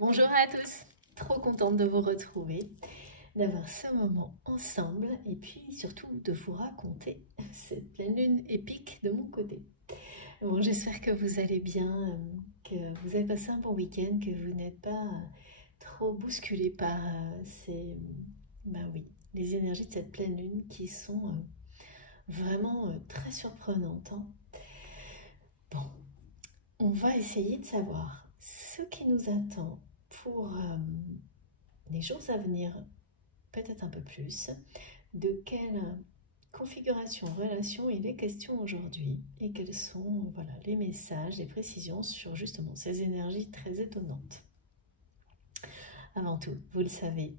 Bonjour à tous, trop contente de vous retrouver, d'avoir ce moment ensemble et puis surtout de vous raconter cette pleine lune épique de mon côté. Bon, j'espère que vous allez bien, que vous avez passé un bon week-end, que vous n'êtes pas trop bousculé par oui, les énergies de cette pleine lune qui sont vraiment très surprenantes, hein. Bon, on va essayer de savoir ce qui nous attend pour les jours à venir, peut-être un peu plus, de quelle configuration, relation il est question aujourd'hui et quels sont voilà, les messages, les précisions sur justement ces énergies très étonnantes. Avant tout, vous le savez,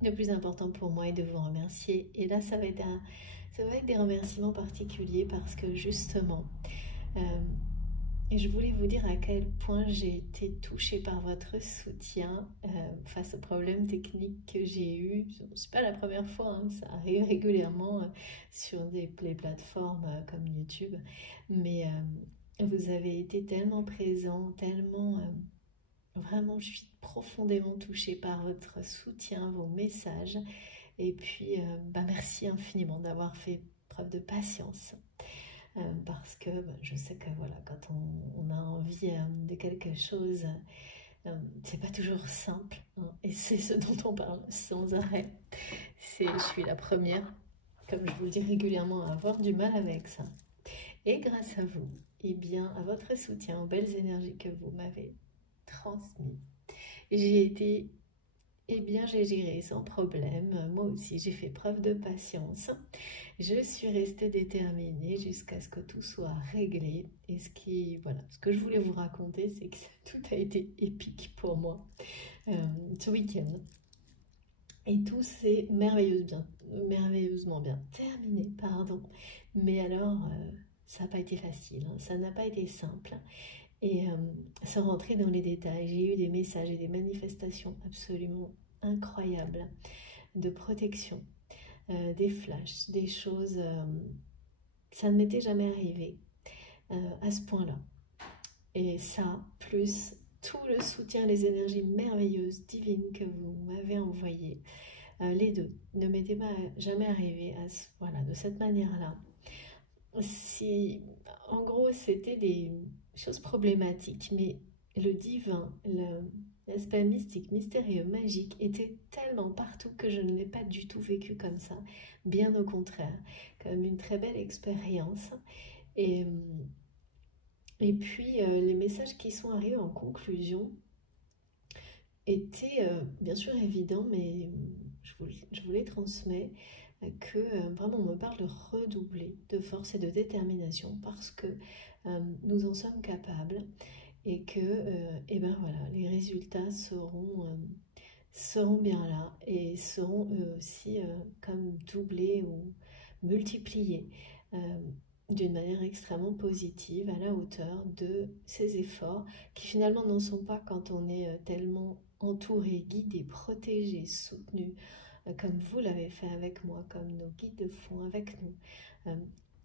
le plus important pour moi est de vous remercier et là ça va être des remerciements particuliers parce que justement et je voulais vous dire à quel point j'ai été touchée par votre soutien face aux problèmes techniques que j'ai eus. Ce n'est pas la première fois, hein, ça arrive régulièrement sur les plateformes comme YouTube. Mais vous avez été tellement présent, tellement... vraiment, je suis profondément touchée par votre soutien, vos messages. Et puis, merci infiniment d'avoir fait preuve de patience. Parce que je sais que voilà, quand on a envie de quelque chose, c'est pas toujours simple, hein, et c'est ce dont on parle sans arrêt. Je suis la première, comme je vous le dis régulièrement, à avoir du mal avec ça. Et grâce à vous, et bien à votre soutien, aux belles énergies que vous m'avez transmises, j'ai été... Eh bien, j'ai géré sans problème. Moi aussi, j'ai fait preuve de patience. Je suis restée déterminée jusqu'à ce que tout soit réglé. Et ce que je voulais vous raconter, c'est que tout a été épique pour moi ce week-end. Et tout s'est merveilleusement bien terminé, pardon. Mais alors, ça n'a pas été facile, hein, ça n'a pas été simple. Et sans rentrer dans les détails, j'ai eu des messages et des manifestations absolument incroyables de protection, des flashs, des choses... ça ne m'était jamais arrivé à ce point-là. Et ça, plus tout le soutien, les énergies merveilleuses, divines que vous m'avez envoyées, les deux ne m'étaient jamais arrivés de cette manière-là. En gros, c'était des choses problématiques, mais le divin, l'aspect mystique, mystérieux, magique était tellement partout que je ne l'ai pas du tout vécu comme ça, bien au contraire, comme une très belle expérience. Et puis les messages qui sont arrivés en conclusion étaient bien sûr évidents, mais je vous les transmets, que vraiment on me parle de redoubler de force et de détermination parce que nous en sommes capables et que les résultats seront bien là et seront eux aussi comme doublés ou multipliés d'une manière extrêmement positive à la hauteur de ces efforts qui finalement n'en sont pas quand on est tellement entouré, guidé, protégé, soutenu, comme vous l'avez fait avec moi, comme nos guides le font avec nous.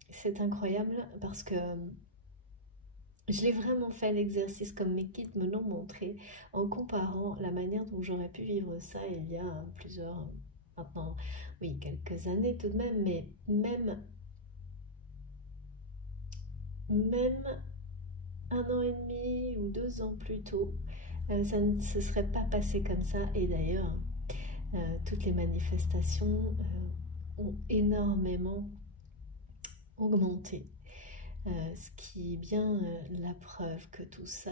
C'est incroyable parce que je l'ai vraiment fait l'exercice comme mes guides me l'ont montré en comparant la manière dont j'aurais pu vivre ça il y a maintenant, oui, quelques années tout de même, mais même 1 an et demi ou 2 ans plus tôt, ça ne se serait pas passé comme ça. Et d'ailleurs, toutes les manifestations ont énormément augmenté, ce qui est bien la preuve que tout ça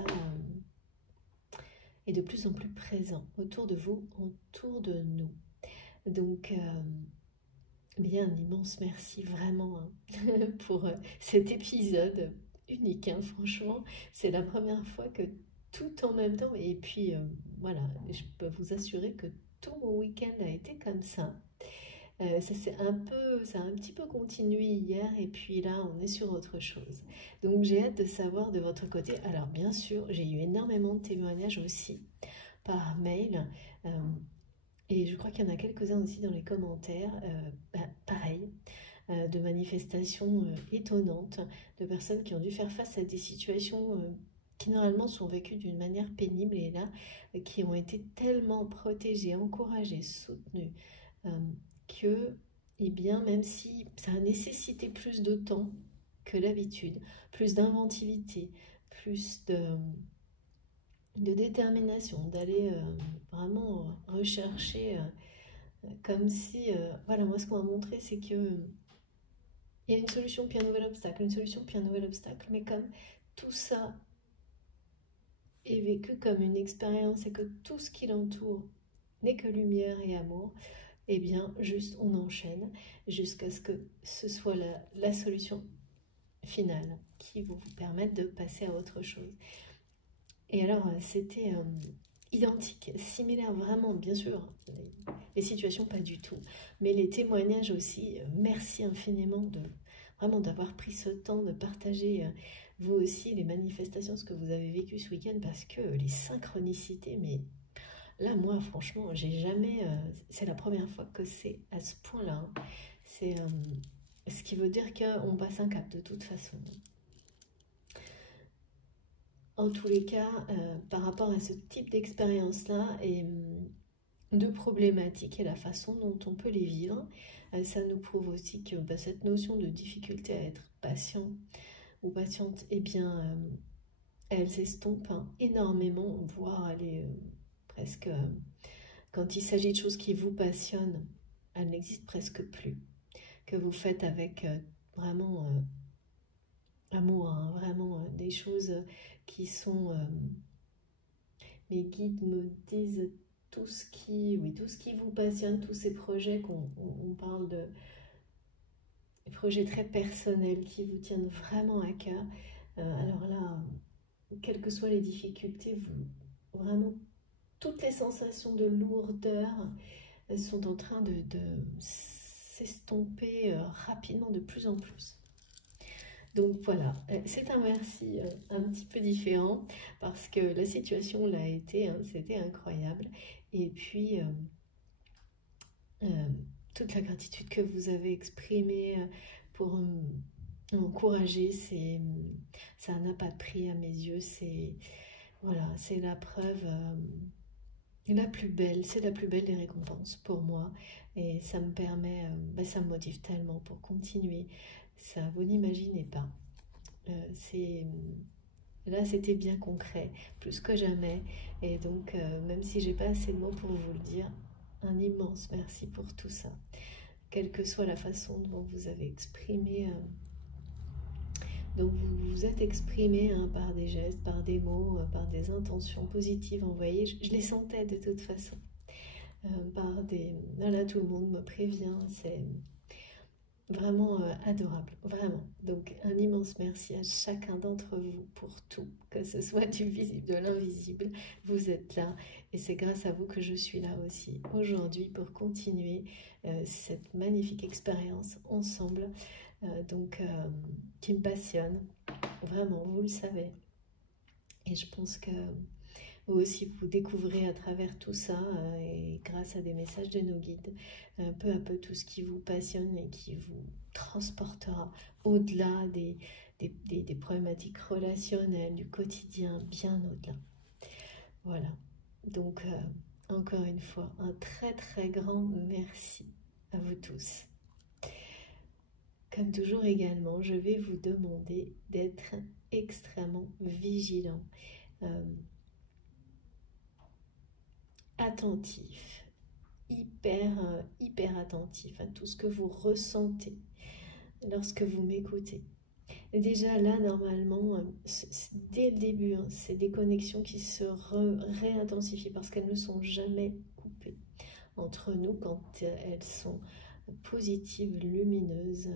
est de plus en plus présent autour de vous, autour de nous. Donc, bien un immense merci vraiment pour cet épisode unique, hein, franchement, c'est la première fois que tout en même temps, et puis voilà, je peux vous assurer que tout mon week-end a été comme ça. Ça a un petit peu continué hier et puis là on est sur autre chose. Donc j'ai hâte de savoir de votre côté. Alors bien sûr, j'ai eu énormément de témoignages aussi par mail. Et je crois qu'il y en a quelques-uns aussi dans les commentaires, pareil, de manifestations étonnantes, de personnes qui ont dû faire face à des situations qui normalement sont vécues d'une manière pénible et là, qui ont été tellement protégées, encouragées, soutenues, que, eh bien, même si ça a nécessité plus de temps que d'habitude, plus d'inventivité, plus de détermination, d'aller vraiment rechercher, comme si, voilà, moi ce qu'on m'a montré, c'est que il y a une solution puis un nouvel obstacle, une solution puis un nouvel obstacle, mais comme tout ça est vécu comme une expérience et que tout ce qui l'entoure n'est que lumière et amour, eh bien, juste on enchaîne jusqu'à ce que ce soit la solution finale qui vous permette de passer à autre chose. Et alors, c'était identique, similaire vraiment, bien sûr, les situations pas du tout, mais les témoignages aussi. Merci infiniment vraiment d'avoir pris ce temps de partager vous aussi les manifestations, ce que vous avez vécu ce week-end, parce que les synchronicités, mais là, moi, franchement, j'ai jamais, c'est la première fois que c'est à ce point-là, hein. C'est ce qui veut dire qu'on passe un cap de toute façon. En tous les cas, par rapport à ce type d'expérience-là et de problématiques et la façon dont on peut les vivre, ça nous prouve aussi que cette notion de difficulté à être patient ou patiente, eh bien, elle s'estompe énormément, voire elle est presque, quand il s'agit de choses qui vous passionnent, elle n'existe presque plus, que vous faites avec vraiment amour, hein, vraiment des choses qui sont... mes guides me disent tout ce qui vous passionne, tous ces projets on parle de projets très personnels qui vous tiennent vraiment à cœur. Alors là, quelles que soient les difficultés, vraiment toutes les sensations de lourdeur sont en train de s'estomper rapidement de plus en plus. Donc voilà, c'est un merci un petit peu différent parce que la situation l'a été, hein, c'était incroyable. Et puis, toute la gratitude que vous avez exprimée pour m'encourager, ça n'a pas de prix à mes yeux. Voilà, c'est la preuve la plus belle, c'est la plus belle des récompenses pour moi. Et ça me permet, ça me motive tellement pour continuer. Ça, vous n'imaginez pas. Là, c'était bien concret, plus que jamais. Et donc, même si j'ai pas assez de mots pour vous le dire, un immense merci pour tout ça. Quelle que soit la façon dont vous avez exprimé, donc vous vous êtes exprimé par des gestes, par des mots, par des intentions positives envoyées. Je les sentais de toute façon. Voilà, tout le monde me prévient, c'est vraiment adorable, vraiment. Donc un immense merci à chacun d'entre vous pour tout, que ce soit du visible, de l'invisible. Vous êtes là et c'est grâce à vous que je suis là aussi aujourd'hui pour continuer cette magnifique expérience ensemble, qui me passionne, vraiment, vous le savez. Et je pense que vous aussi, vous découvrez à travers tout ça, et grâce à des messages de nos guides, peu à peu tout ce qui vous passionne et qui vous transportera au-delà des problématiques relationnelles, du quotidien, bien au-delà. Voilà, donc encore une fois, un très très grand merci à vous tous. Comme toujours également, je vais vous demander d'être extrêmement vigilant. Attentif, hyper attentif à tout ce que vous ressentez lorsque vous m'écoutez. Déjà là, normalement, dès le début, c'est des connexions qui se réintensifient parce qu'elles ne sont jamais coupées entre nous quand elles sont positives, lumineuses.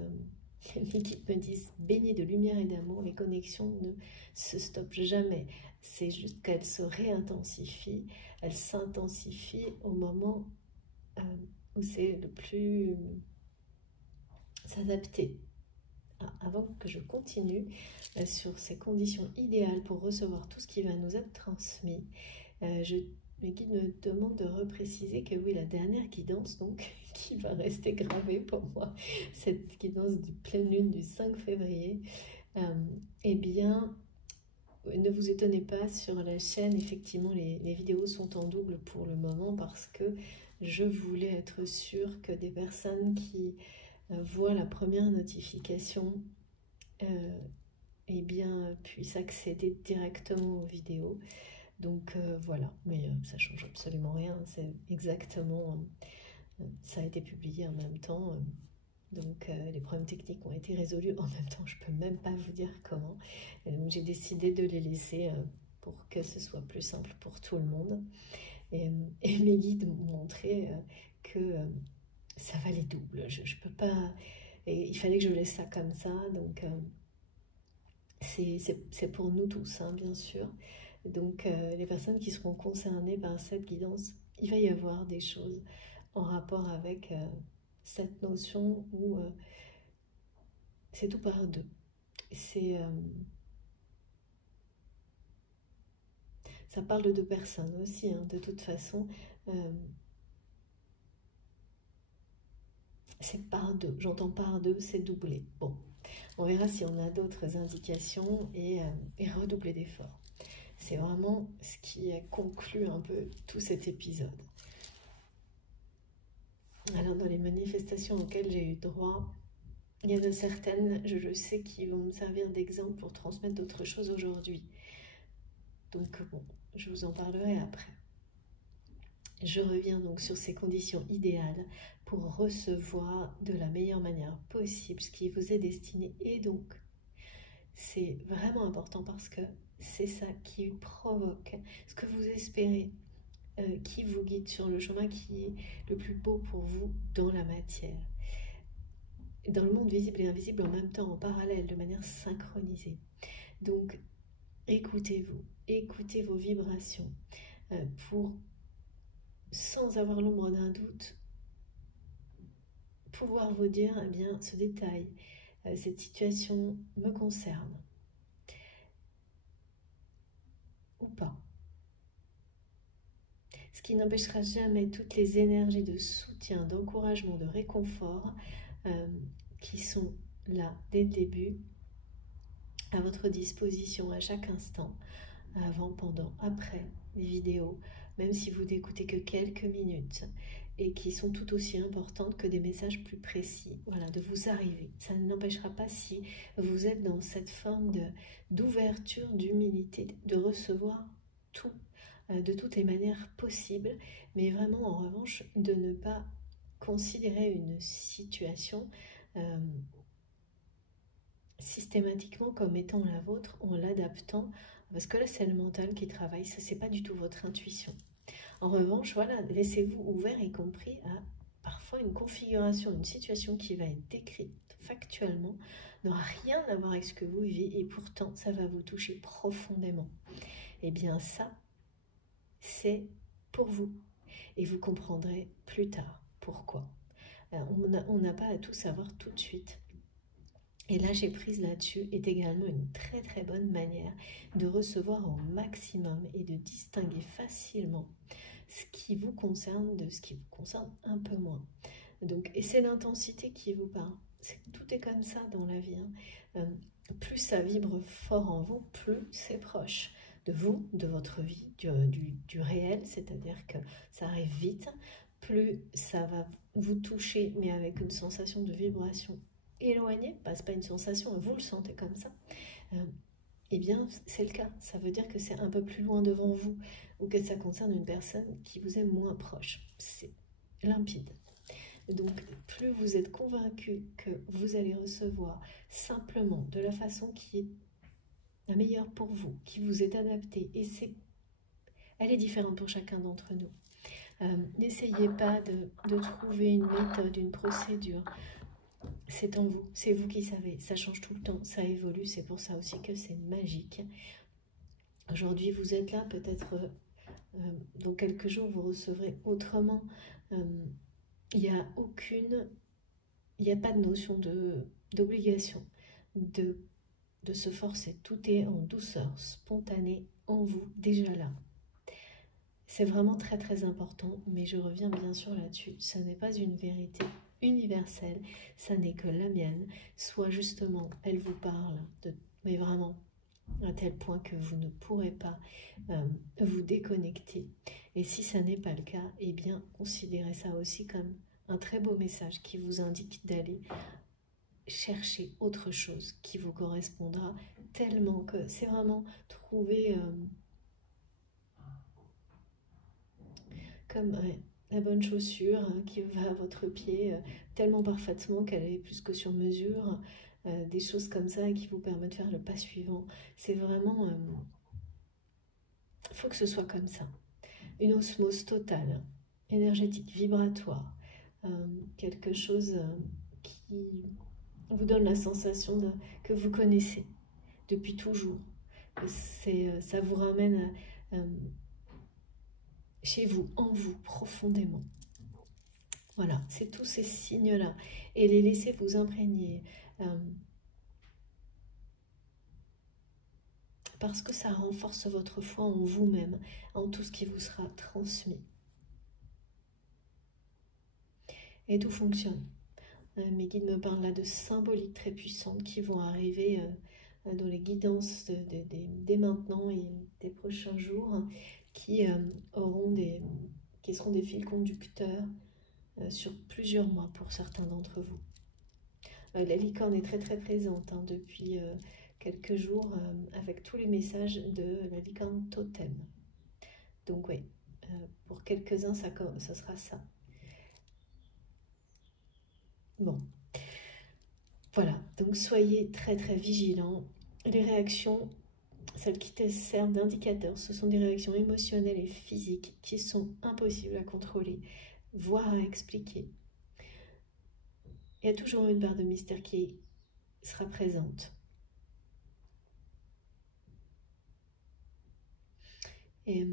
Mes guides me disent baignées de lumière et d'amour, les connexions ne se stoppent jamais. C'est juste qu'elles se réintensifient, elles s'intensifient au moment où c'est le plus s'adapter. Avant que je continue sur ces conditions idéales pour recevoir tout ce qui va nous être transmis, mes guides me demandent de repréciser que oui, la dernière guidance, donc, qui va rester gravée pour moi, cette guidance de pleine lune du 5 février, eh bien, ne vous étonnez pas, sur la chaîne, effectivement, les vidéos sont en double pour le moment parce que je voulais être sûre que des personnes qui voient la première notification eh bien, puissent accéder directement aux vidéos. Donc voilà, mais ça change absolument rien, c'est exactement, ça a été publié en même temps, donc les problèmes techniques ont été résolus en même temps, je peux même pas vous dire comment, et donc j'ai décidé de les laisser pour que ce soit plus simple pour tout le monde, et mes guides m'ont montré que ça valait double, je peux pas, et il fallait que je laisse ça comme ça, donc c'est pour nous tous, hein, bien sûr. Donc les personnes qui seront concernées par cette guidance, il va y avoir des choses en rapport avec cette notion où c'est tout par deux. Ça parle de deux personnes aussi, hein, de toute façon. C'est par deux, j'entends par deux, c'est doublé. Bon, on verra si on a d'autres indications et redoubler d'efforts. C'est vraiment ce qui a conclu un peu tout cet épisode. Alors, dans les manifestations auxquelles j'ai eu droit, il y en a certaines, je le sais, qui vont me servir d'exemple pour transmettre d'autres choses aujourd'hui. Donc, bon, je vous en parlerai après. Je reviens donc sur ces conditions idéales pour recevoir de la meilleure manière possible ce qui vous est destiné. Et donc, c'est vraiment important parce que c'est ça qui provoque ce que vous espérez, qui vous guide sur le chemin qui est le plus beau pour vous dans la matière. Dans le monde visible et invisible en même temps, en parallèle, de manière synchronisée. Donc, écoutez-vous, écoutez vos vibrations pour, sans avoir l'ombre d'un doute, pouvoir vous dire, eh bien, ce détail, cette situation me concerne. Ou pas. Ce qui n'empêchera jamais toutes les énergies de soutien, d'encouragement, de réconfort qui sont là dès le début, à votre disposition à chaque instant, avant, pendant, après les vidéos, même si vous n'écoutez que quelques minutes, et qui sont tout aussi importantes que des messages plus précis, voilà, de vous arriver. Ça n'empêchera pas, si vous êtes dans cette forme d'ouverture, d'humilité, de recevoir tout, de toutes les manières possibles, mais vraiment en revanche de ne pas considérer une situation systématiquement comme étant la vôtre, en l'adaptant, parce que là c'est le mental qui travaille, ça c'est pas du tout votre intuition. En revanche, voilà, laissez-vous ouvert, y compris à parfois une configuration, une situation qui va être décrite factuellement, n'aura rien à voir avec ce que vous vivez, et pourtant ça va vous toucher profondément. Eh bien ça, c'est pour vous, et vous comprendrez plus tard pourquoi. On n'a pas à tout savoir tout de suite. Et lâcher prise là-dessus est également une très très bonne manière de recevoir au maximum et de distinguer facilement ce qui vous concerne de ce qui vous concerne un peu moins. Donc, et c'est l'intensité qui vous parle. Tout est comme ça dans la vie, hein. Plus ça vibre fort en vous, plus c'est proche de vous, de votre vie, du réel, c'est-à-dire que ça arrive vite. Plus ça va vous toucher, mais avec une sensation de vibration éloigné, c'est pas une sensation, vous le sentez comme ça, eh bien c'est le cas. Ça veut dire que c'est un peu plus loin devant vous, ou que ça concerne une personne qui vous est moins proche. C'est limpide. Donc plus vous êtes convaincu que vous allez recevoir simplement de la façon qui est la meilleure pour vous, qui vous est adaptée, et elle est différente pour chacun d'entre nous. N'essayez pas de trouver une méthode, une procédure. C'est en vous, c'est vous qui savez, ça change tout le temps, ça évolue, c'est pour ça aussi que c'est magique. Aujourd'hui vous êtes là, peut-être dans quelques jours vous recevrez autrement. Il n'y a pas de notion d'obligation, de se forcer, tout est en douceur, spontané, en vous, déjà là. C'est vraiment très très important, mais je reviens bien sûr là-dessus, ce n'est pas une vérité universelle, ça n'est que la mienne, soit justement elle vous parle, mais vraiment à tel point que vous ne pourrez pas vous déconnecter. Et si ça n'est pas le cas, eh bien, considérez ça aussi comme un très beau message qui vous indique d'aller chercher autre chose qui vous correspondra, tellement que c'est vraiment trouver comme la bonne chaussure qui va à votre pied tellement parfaitement qu'elle est plus que sur mesure, des choses comme ça qui vous permettent de faire le pas suivant. C'est vraiment... il faut que ce soit comme ça. Une osmose totale, énergétique, vibratoire, quelque chose qui vous donne la sensation que vous connaissez depuis toujours. Ça vous ramène chez vous, en vous, profondément. Voilà, c'est tous ces signes-là. Et les laisser vous imprégner. Parce que ça renforce votre foi en vous-même, en tout ce qui vous sera transmis. Et tout fonctionne. Mes guides me parlent là de symboliques très puissantes qui vont arriver dans les guidances dès maintenant et des prochains jours, qui seront des fils conducteurs sur plusieurs mois pour certains d'entre vous. La licorne est très très présente depuis quelques jours avec tous les messages de la licorne totem. Donc oui, pour quelques-uns ça sera ça. Bon, voilà, donc soyez très très vigilants. Les réactions, celles qui te servent d'indicateur, ce sont des réactions émotionnelles et physiques qui sont impossibles à contrôler, voire à expliquer. Il y a toujours une part de mystère qui sera présente. Et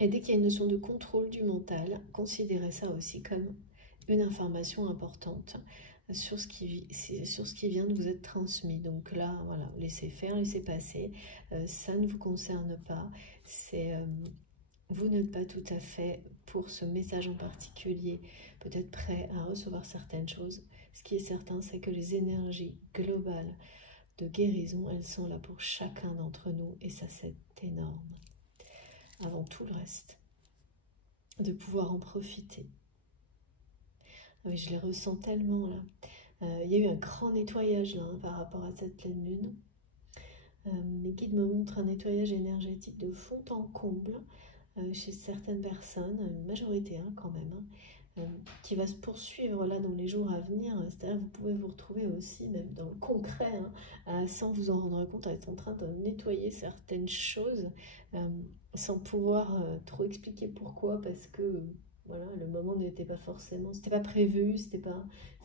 dès qu'il y a une notion de contrôle du mental, considérez ça aussi comme une information importante sur ce qui vient de vous être transmis. Donc là, voilà, laissez faire, laissez passer. Ça ne vous concerne pas. Vous n'êtes pas tout à fait pour ce message en particulier, peut-être prêt à recevoir certaines choses. Ce qui est certain, c'est que les énergies globales de guérison, elles sont là pour chacun d'entre nous. Et ça, c'est énorme. Avant tout le reste, de pouvoir en profiter. Oui, je les ressens tellement là. Il y a eu un grand nettoyage là par rapport à cette pleine lune. Les guides me montrent un nettoyage énergétique de fond en comble chez certaines personnes, une majorité quand même, qui va se poursuivre là dans les jours à venir. C'est-à-dire que vous pouvez vous retrouver aussi, même dans le concret, sans vous en rendre compte, à être en train de nettoyer certaines choses, sans pouvoir trop expliquer pourquoi, parce que voilà, le moment n'était pas forcément, c'était pas prévu, ça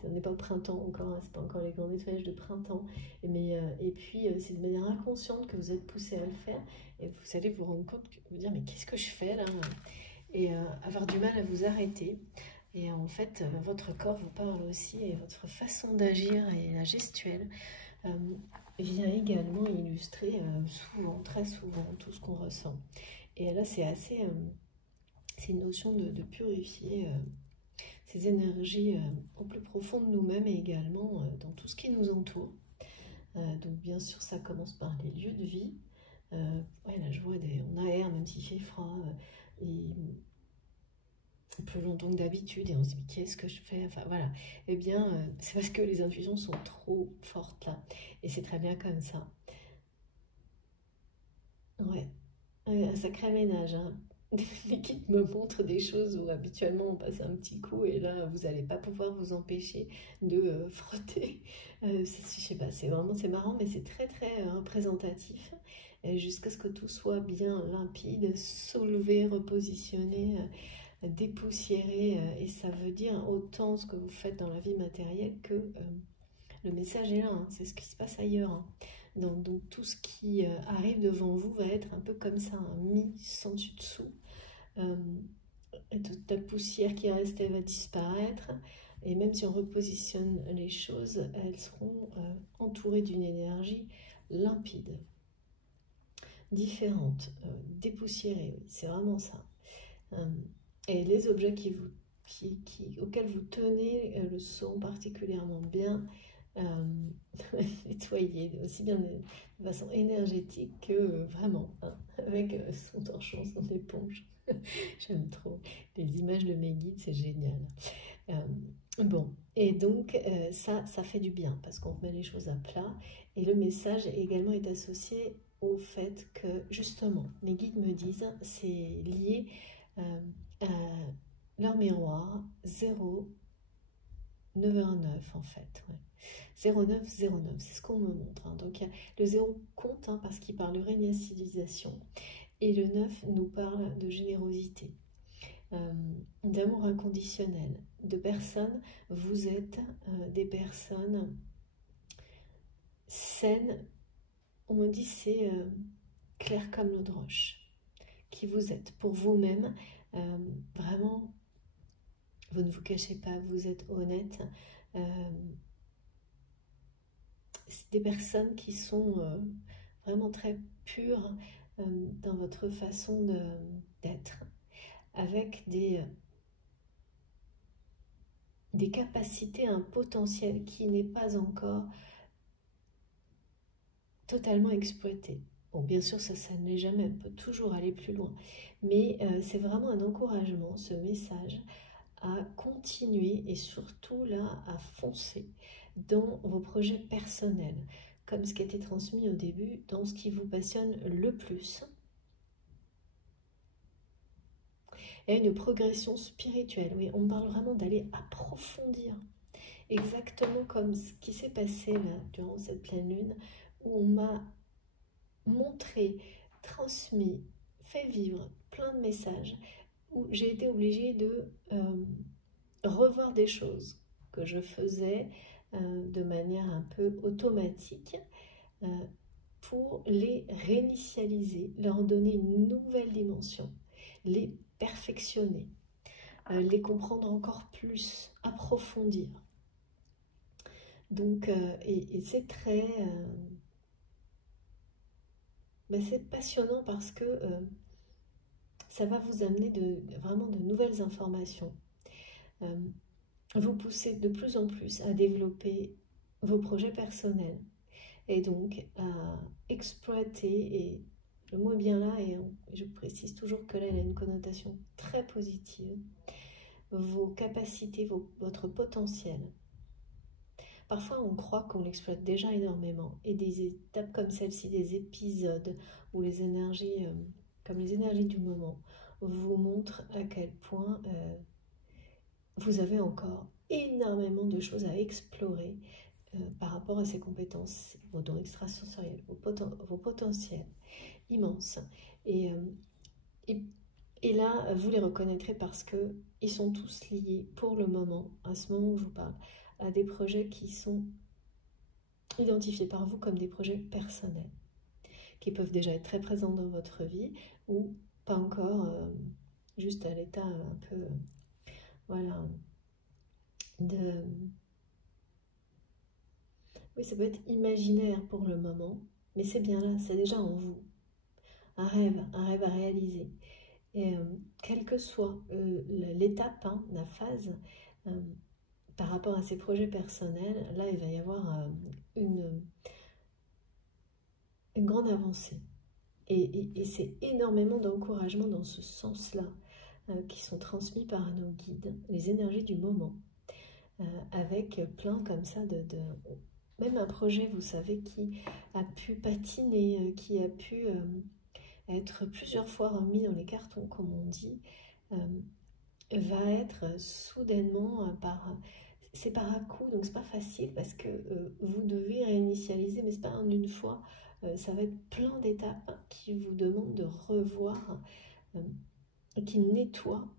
n'est pas au printemps encore, c'est pas encore les grands nettoyages de printemps, et puis c'est de manière inconsciente que vous êtes poussé à le faire, et vous allez vous rendre compte, vous dire mais qu'est-ce que je fais là, et avoir du mal à vous arrêter. Et en fait, votre corps vous parle aussi, et votre façon d'agir et la gestuelle vient également illustrer souvent, très souvent, tout ce qu'on ressent. Et là, c'est assez... c'est une notion de purifier ces énergies au plus profond de nous-mêmes et également dans tout ce qui nous entoure. Donc bien sûr, ça commence par les lieux de vie. Ouais, là, je vois, on aère, même s'il fait froid, et plus longtemps que d'habitude, et on se dit, qu'est-ce que je fais? Enfin, voilà. Eh bien, c'est parce que les intuitions sont trop fortes, là. Et c'est très bien comme ça. Ouais, un sacré ménage, hein. L'équipe me montre des choses où habituellement on passe un petit coup et là vous n'allez pas pouvoir vous empêcher de frotter. Je sais pas, c'est marrant, mais c'est très très représentatif jusqu'à ce que tout soit bien limpide, soulevé, repositionné, dépoussiéré, et ça veut dire autant ce que vous faites dans la vie matérielle que le message est là, hein, c'est ce qui se passe ailleurs, hein. Donc tout ce qui arrive devant vous va être un peu comme ça, mis sans dessus-dessous. Toute la poussière qui reste, elle va disparaître. Et même si on repositionne les choses, elles seront entourées d'une énergie limpide, différente, dépoussiérée. Oui, c'est vraiment ça. Et les objets auxquels vous tenez le sont particulièrement bien nettoyer aussi bien de façon énergétique que vraiment, hein, avec son torchon, son éponge. J'aime trop les images de mes guides, c'est génial. Bon, et donc ça fait du bien parce qu'on remet les choses à plat. Et le message également est associé au fait que justement, mes guides me disent, c'est lié à leur miroir 0919 en fait. Ouais. 0909, c'est ce qu'on me montre. Hein. Donc le 0 compte hein, parce qu'il parle de réinitialisation. Et le 9 nous parle de générosité. D'amour inconditionnel, de personnes, vous êtes des personnes saines, on me dit c'est clair comme l'eau de roche, qui vous êtes pour vous-même, vraiment, vous ne vous cachez pas, vous êtes honnête, c'est des personnes qui sont vraiment très pures dans votre façon d'être, avec des capacités, un potentiel qui n'est pas encore totalement exploité. Bon, bien sûr, ça ne l'est jamais, on peut toujours aller plus loin. Mais c'est vraiment un encouragement, ce message, à continuer et surtout là, à foncer dans vos projets personnels, comme ce qui a été transmis au début, dans ce qui vous passionne le plus. Et une progression spirituelle, oui, on parle vraiment d'aller approfondir, exactement comme ce qui s'est passé là, durant cette pleine lune, où on m'a montré, transmis, fait vivre plein de messages, où j'ai été obligée de revoir des choses que je faisais de manière un peu automatique pour les réinitialiser, leur donner une nouvelle dimension, les perfectionner, les comprendre encore plus, approfondir. Donc, et c'est très... c'est passionnant parce que ça va vous amener vraiment de nouvelles informations. Vous poussez de plus en plus à développer vos projets personnels et donc à exploiter, et le mot est bien là, et je précise toujours que là, il a une connotation très positive, vos capacités, votre potentiel. Parfois, on croit qu'on l'exploite déjà énormément, et des étapes comme celle-ci, des épisodes où les énergies, comme les énergies du moment, vous montrent à quel point vous avez encore énormément de choses à explorer par rapport à ces compétences, vos dons extrasensoriels, vos potentiels immenses. Et là, vous les reconnaîtrez parce qu'ils sont tous liés pour le moment, à ce moment où je vous parle, à des projets qui sont identifiés par vous comme des projets personnels, qui peuvent déjà être très présents dans votre vie ou pas encore, juste à l'état un peu, voilà, oui, ça peut être imaginaire pour le moment, mais c'est bien là, c'est déjà en vous. Un rêve à réaliser. Et quelle que soit l'étape, hein, la phase, par rapport à ces projets personnels, là, il va y avoir une grande avancée. Et c'est énormément d'encouragement dans ce sens-là qui sont transmis par nos guides, les énergies du moment, avec plein comme ça même un projet, vous savez, qui a pu patiner, qui a pu être plusieurs fois remis dans les cartons, comme on dit, va être soudainement c'est par à coup, donc c'est pas facile parce que vous devez réinitialiser, mais c'est pas en une fois, ça va être plein d'étapes qui vous demandent de revoir, qui nettoient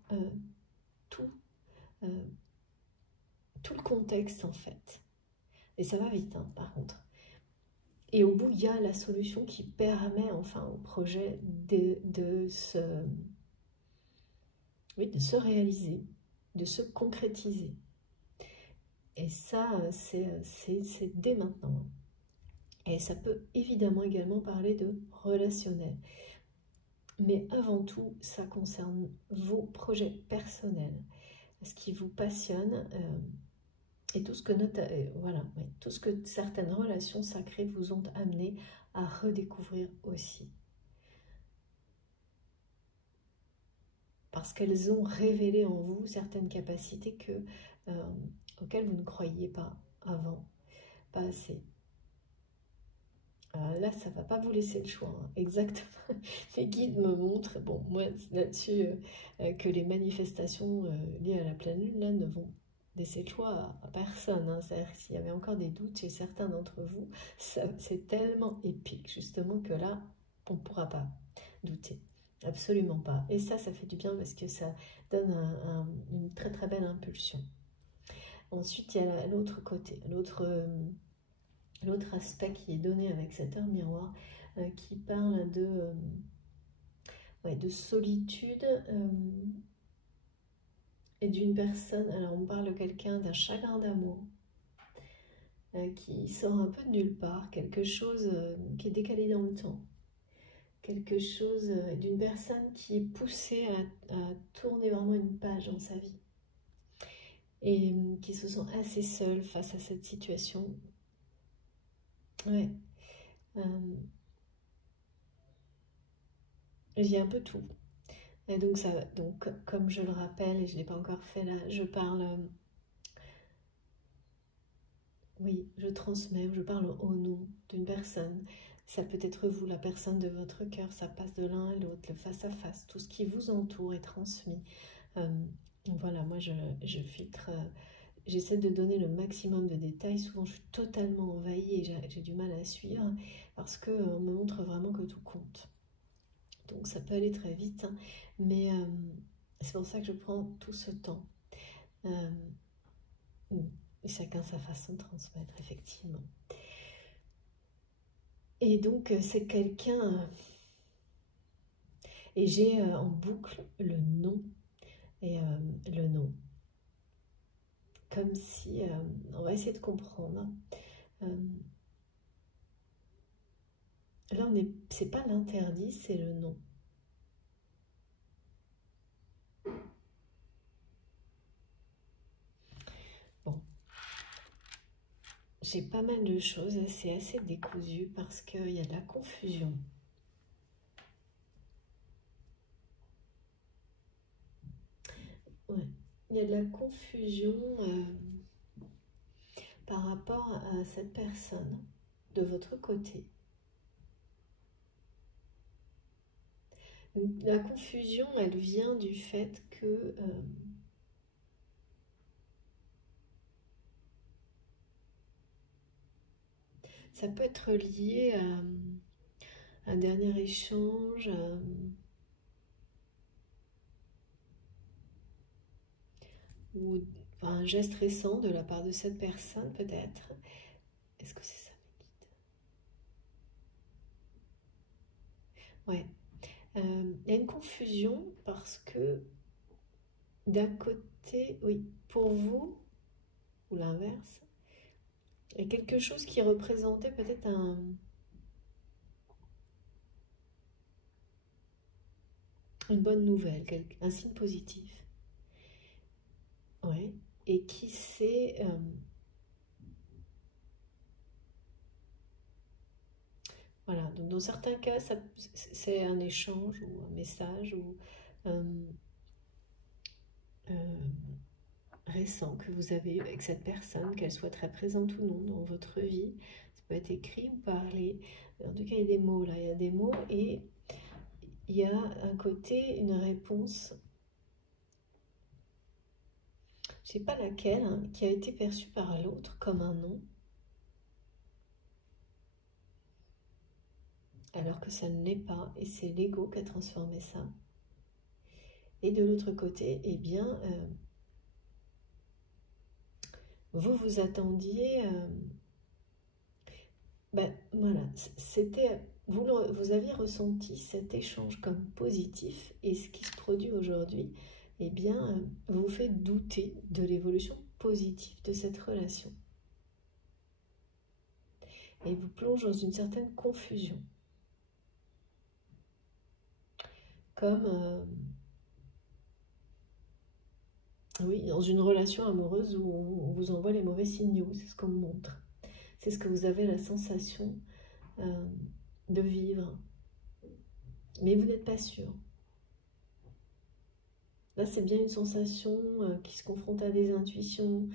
tout le contexte en fait. Et ça va vite, hein, par contre. Et au bout, il y a la solution qui permet enfin au projet de se réaliser, de se concrétiser. Et ça, c'est dès maintenant. Et ça peut évidemment également parler de relationnel. Mais avant tout, ça concerne vos projets personnels, ce qui vous passionne, Et tout ce que voilà, oui, tout ce que certaines relations sacrées vous ont amené à redécouvrir aussi. Parce qu'elles ont révélé en vous certaines capacités auxquelles vous ne croyiez pas avant, pas assez. Là, ça ne va pas vous laisser le choix, hein. Exactement. Les guides me montrent, bon, moi, là-dessus, que les manifestations liées à la pleine lune, là, ne vont laisser le choix à personne, hein. C'est-à-dire s'il y avait encore des doutes chez certains d'entre vous, c'est tellement épique, justement, que là, on ne pourra pas douter. Absolument pas. Et ça fait du bien parce que ça donne une très très belle impulsion. Ensuite, il y a l'autre côté, l'autre aspect qui est donné avec cette heure miroir, qui parle de solitude et d'une personne. Alors on parle de quelqu'un, d'un chagrin d'amour qui sort un peu de nulle part, quelque chose qui est décalé dans le temps, quelque chose d'une personne qui est poussée à tourner vraiment une page dans sa vie et qui se sent assez seule face à cette situation. Ouais. Il y a un peu tout. Et donc, comme je le rappelle, et je ne l'ai pas encore fait là, je parle, oui, je transmets, je parle au nom d'une personne. Ça peut être vous, la personne de votre cœur, ça passe de l'un à l'autre, le face à face, tout ce qui vous entoure est transmis. Voilà, moi je filtre, j'essaie de donner le maximum de détails. Souvent je suis totalement envahie et j'ai du mal à suivre parce qu'on me montre vraiment que tout compte. Donc ça peut aller très vite, hein, mais c'est pour ça que je prends tout ce temps. Chacun sa façon de transmettre, effectivement. Et donc c'est quelqu'un... et j'ai en boucle le nom. Et le nom. Comme si... on va essayer de comprendre. Là, c'est pas l'interdit, c'est le nom. Bon. J'ai pas mal de choses, c'est assez décousu parce qu'il y a de la confusion. Ouais. Il y a de la confusion par rapport à cette personne de votre côté. La confusion, elle vient du fait que ça peut être lié à un dernier échange, ou un geste récent de la part de cette personne, peut-être. Est-ce que c'est ça, mes guides? Ouais. Il y a une confusion parce que d'un côté, oui, pour vous, ou l'inverse, il y a quelque chose qui représentait peut-être une bonne nouvelle, un signe positif. Ouais. Et qui s'est... voilà, donc dans certains cas, c'est un échange ou un message ou récent que vous avez eu avec cette personne, qu'elle soit très présente ou non dans votre vie. Ça peut être écrit ou parlé. En tout cas, il y a des mots là, il y a des mots et il y a un côté, une réponse, je ne sais pas laquelle, hein, qui a été perçue par l'autre comme un non, alors que ça ne l'est pas, et c'est l'ego qui a transformé ça. Et de l'autre côté, eh bien, vous vous attendiez, ben voilà, c'était, vous aviez ressenti cet échange comme positif, et ce qui se produit aujourd'hui, eh bien, vous fait douter de l'évolution positive de cette relation. Et vous plonge dans une certaine confusion. Comme Oui, dans une relation amoureuse où on vous envoie les mauvais signaux, c'est ce qu'on me montre. C'est ce que vous avez la sensation de vivre. Mais vous n'êtes pas sûr. Là, c'est bien une sensation qui se confronte à des intuitions,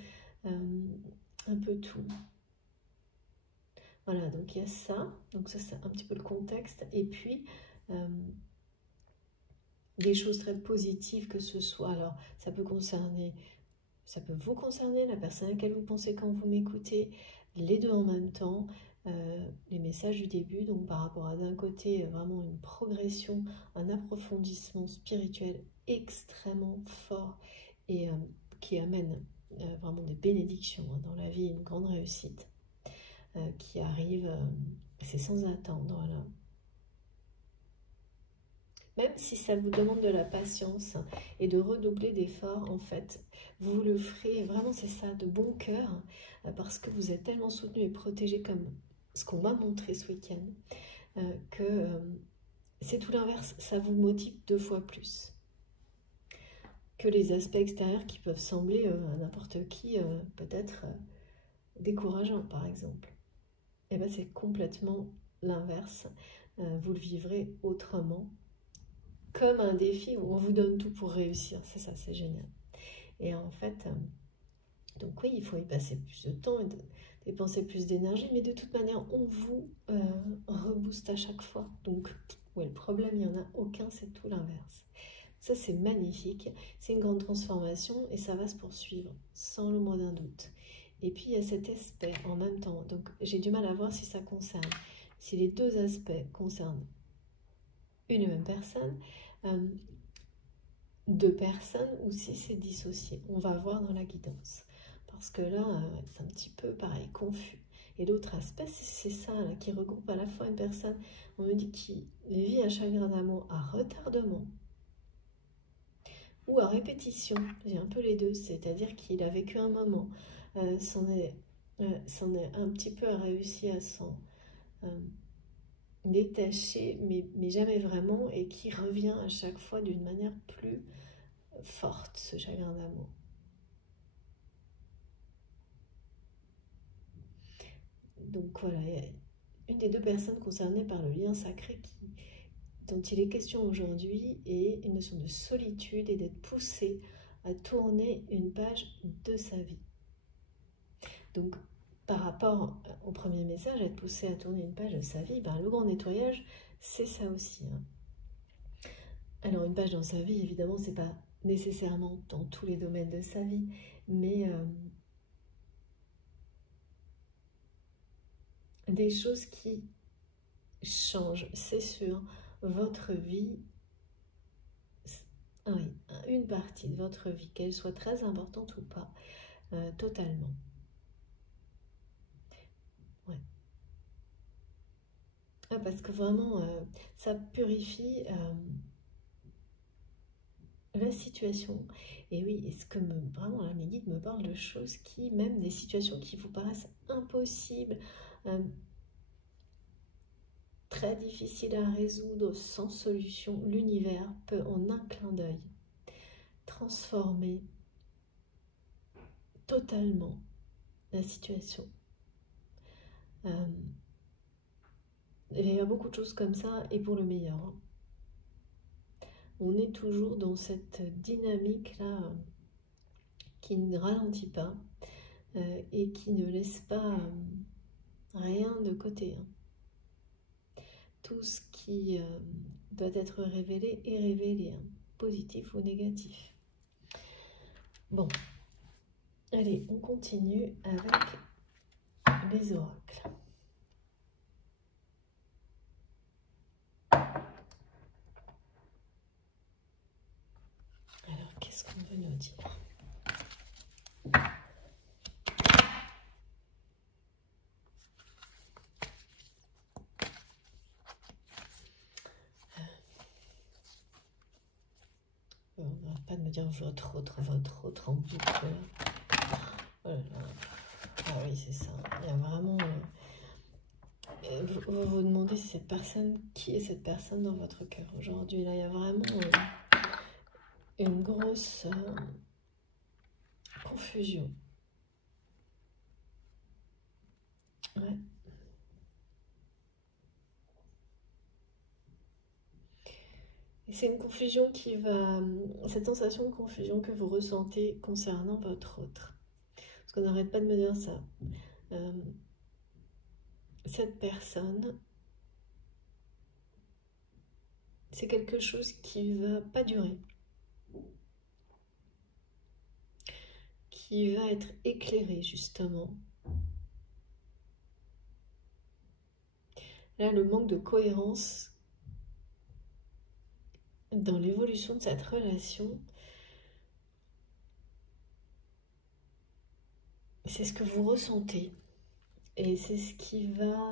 un peu tout. Voilà, donc il y a ça. Donc ça, c'est un petit peu le contexte. Et puis, des choses très positives que ce soit. Alors, ça peut vous concerner, la personne à laquelle vous pensez quand vous m'écoutez, les deux en même temps. Les messages du début, donc par rapport à d'un côté vraiment une progression, un approfondissement spirituel extrêmement fort et qui amène vraiment des bénédictions dans la vie, une grande réussite qui arrive, c'est sans attendre, voilà. Même si ça vous demande de la patience et de redoubler d'efforts, en fait, vous le ferez, vraiment c'est ça, de bon cœur, parce que vous êtes tellement soutenu et protégé comme ce qu'on m'a montré ce week-end, que c'est tout l'inverse, ça vous motive 2 fois plus que les aspects extérieurs qui peuvent sembler à n'importe qui peut-être décourageants, par exemple. Et bien c'est complètement l'inverse, vous le vivrez autrement, comme un défi où on vous donne tout pour réussir, c'est ça, c'est génial. Et en fait, donc oui, il faut y passer plus de temps et dépenser plus d'énergie, mais de toute manière, on vous rebooste à chaque fois. Donc, ouais, le problème, il n'y en a aucun, c'est tout l'inverse. Ça, c'est magnifique, c'est une grande transformation et ça va se poursuivre, sans le moindre doute. Et puis, il y a cet aspect en même temps. Donc, j'ai du mal à voir si ça concerne, si les deux aspects concernent une et même personne, 2 personnes ou si c'est dissocié. On va voir dans la guidance. Parce que là, c'est un petit peu pareil, confus. Et l'autre aspect, c'est ça, là, qui regroupe à la fois une personne, on me dit, qui vit un chagrin d'amour à retardement ou à répétition. J'ai un peu les deux, c'est-à-dire qu'il a vécu un moment, s'en est un petit peu réussi à s'en détacher, mais jamais vraiment, et qui revient à chaque fois d'une manière plus forte, ce chagrin d'amour. Donc voilà, une des 2 personnes concernées par le lien sacré dont il est question aujourd'hui est une notion de solitude et d'être poussé à tourner une page de sa vie. Donc par rapport au premier message, être poussé à tourner une page de sa vie, ben, le grand nettoyage, c'est ça aussi. Alors une page dans sa vie, évidemment, c'est pas nécessairement dans tous les domaines de sa vie, mais des choses qui changent, c'est sûr, votre vie, oui, une partie de votre vie, qu'elle soit très importante ou pas, totalement. Ouais. Ah, parce que vraiment, ça purifie la situation. Et oui, est-ce que vraiment là, mes guides me parlent de choses qui, même des situations qui vous paraissent impossibles, très difficiles à résoudre, sans solution, l'univers peut en un clin d'œil transformer totalement la situation. Il y a beaucoup de choses comme ça et pour le meilleur. On est toujours dans cette dynamique-là qui ne ralentit pas et qui ne laisse pas rien de côté. Tout ce qui doit être révélé est révélé, positif ou négatif. Bon, allez, on continue avec les oracles. Alors, qu'est-ce qu'on veut nous dire ? On n'arrête pas de me dire votre autre en boucle. Voilà. Ah oui, c'est ça. Il y a vraiment... vous vous demandez cette personne, qui est cette personne dans votre cœur aujourd'hui. Là, il y a vraiment une grosse confusion. Ouais. Et c'est une confusion qui va... Cette sensation de confusion que vous ressentez concernant votre autre. Parce qu'on n'arrête pas de me dire ça. Cette personne, c'est quelque chose qui va pas durer. Qui va être éclairé, justement. Là, le manque de cohérence dans l'évolution de cette relation, c'est ce que vous ressentez. Et c'est ce qui va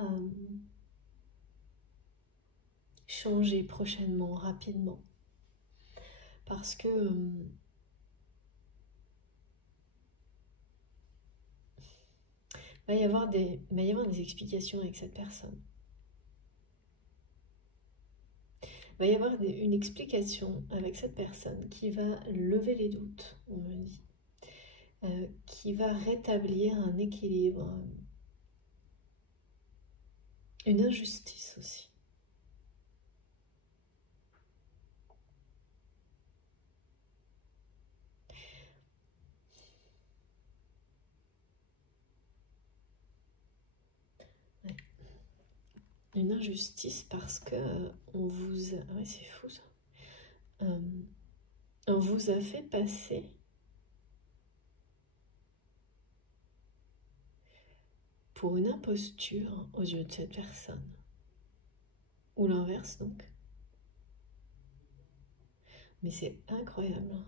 changer prochainement, rapidement. Parce que il va y avoir des explications avec cette personne. Il va y avoir une explication avec cette personne qui va lever les doutes, on me dit. Qui va rétablir un équilibre, une injustice aussi. Ouais. Une injustice parce que on vous a... Ouais, c'est fou ça. On vous a fait passer pour une imposture aux yeux de cette personne. Ou l'inverse donc. Mais c'est incroyable.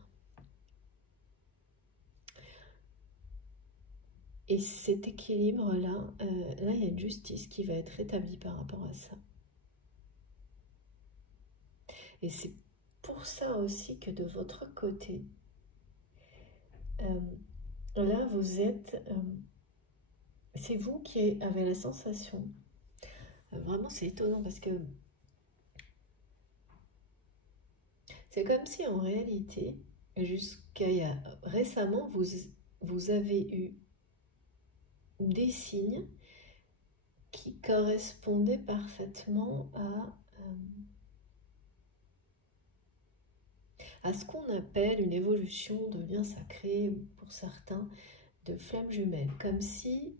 Et cet équilibre-là, là, il y a une justice qui va être rétablie par rapport à ça. Et c'est pour ça aussi que de votre côté, là, vous êtes... c'est vous qui avez la sensation. Vraiment, c'est étonnant parce que c'est comme si en réalité, jusqu'à récemment, vous avez eu des signes qui correspondaient parfaitement à ce qu'on appelle une évolution de lien sacré, pour certains, de flammes jumelles. Comme si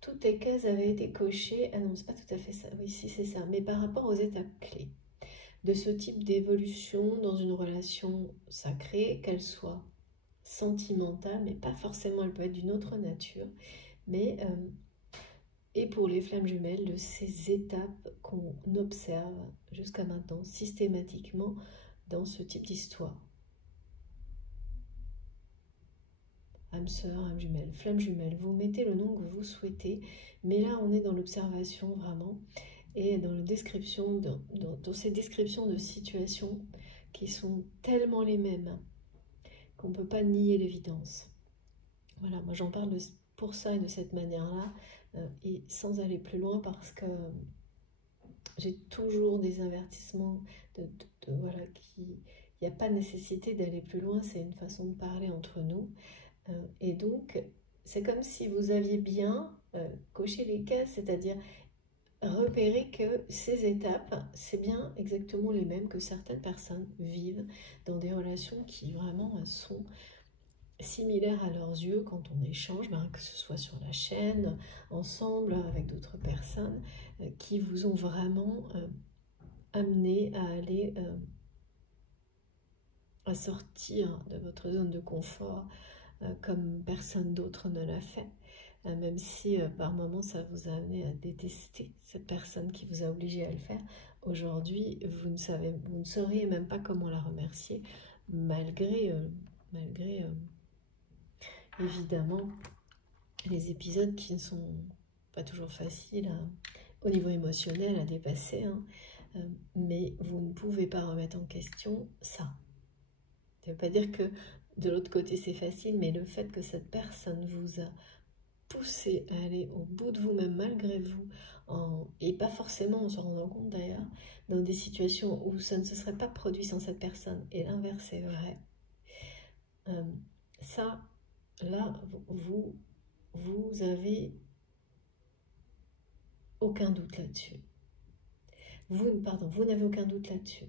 toutes les cases avaient été cochées. Ah non, c'est pas tout à fait ça. Oui, si, c'est ça. Mais par rapport aux étapes clés de ce type d'évolution dans une relation sacrée, qu'elle soit sentimentale, mais pas forcément, elle peut être d'une autre nature, mais et pour les flammes jumelles, de ces étapes qu'on observe jusqu'à maintenant systématiquement dans ce type d'histoire. Âme sœur, âme jumelle, flamme jumelle, vous mettez le nom que vous souhaitez, mais là on est dans l'observation vraiment, et dans la description, dans ces descriptions de situations qui sont tellement les mêmes qu'on ne peut pas nier l'évidence. Voilà, moi j'en parle pour ça et de cette manière-là, et sans aller plus loin parce que j'ai toujours des avertissements voilà, il n'y a pas nécessité d'aller plus loin, c'est une façon de parler entre nous. Et donc, c'est comme si vous aviez bien coché les cases, c'est-à-dire repérer que ces étapes, c'est bien exactement les mêmes que certaines personnes vivent dans des relations qui vraiment sont similaires à leurs yeux quand on échange, que ce soit sur la chaîne, ensemble, avec d'autres personnes, qui vous ont vraiment amené à aller à sortir de votre zone de confort comme personne d'autre ne l'a fait. Même si par moments ça vous a amené à détester cette personne qui vous a obligé à le faire, aujourd'hui vous ne sauriez même pas comment la remercier, malgré évidemment les épisodes qui ne sont pas toujours faciles au niveau émotionnel à dépasser, hein, mais vous ne pouvez pas remettre en question ça. Ça ne veut pas dire que de l'autre côté c'est facile, mais le fait que cette personne vous a poussé à aller au bout de vous-même malgré vous, et pas forcément en se rendant compte d'ailleurs, dans des situations où ça ne se serait pas produit sans cette personne, et l'inverse est vrai, Ça, là, vous avez aucun doute là-dessus. Vous n'avez aucun doute là-dessus.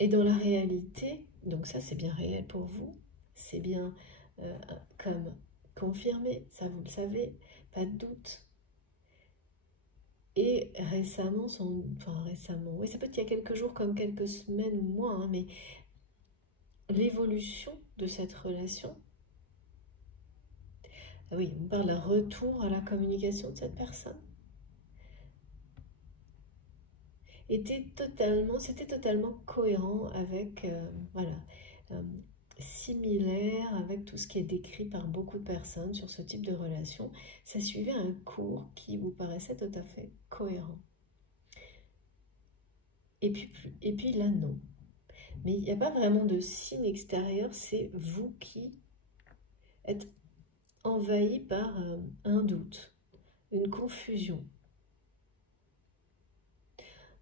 Et dans la réalité, donc ça c'est bien réel pour vous, c'est bien comme confirmé, ça vous le savez, pas de doute. Et récemment, oui, ça peut être il y a quelques jours comme quelques semaines ou mois, hein, mais l'évolution de cette relation, ah oui, on parle d'un retour à la communication de cette personne, c'était totalement cohérent avec, voilà, euh, similaire avec tout ce qui est décrit par beaucoup de personnes sur ce type de relation. Ça suivait un cours qui vous paraissait tout à fait cohérent. Et puis là, non. Mais il n'y a pas vraiment de signe extérieur, c'est vous qui êtes envahi par un doute, une confusion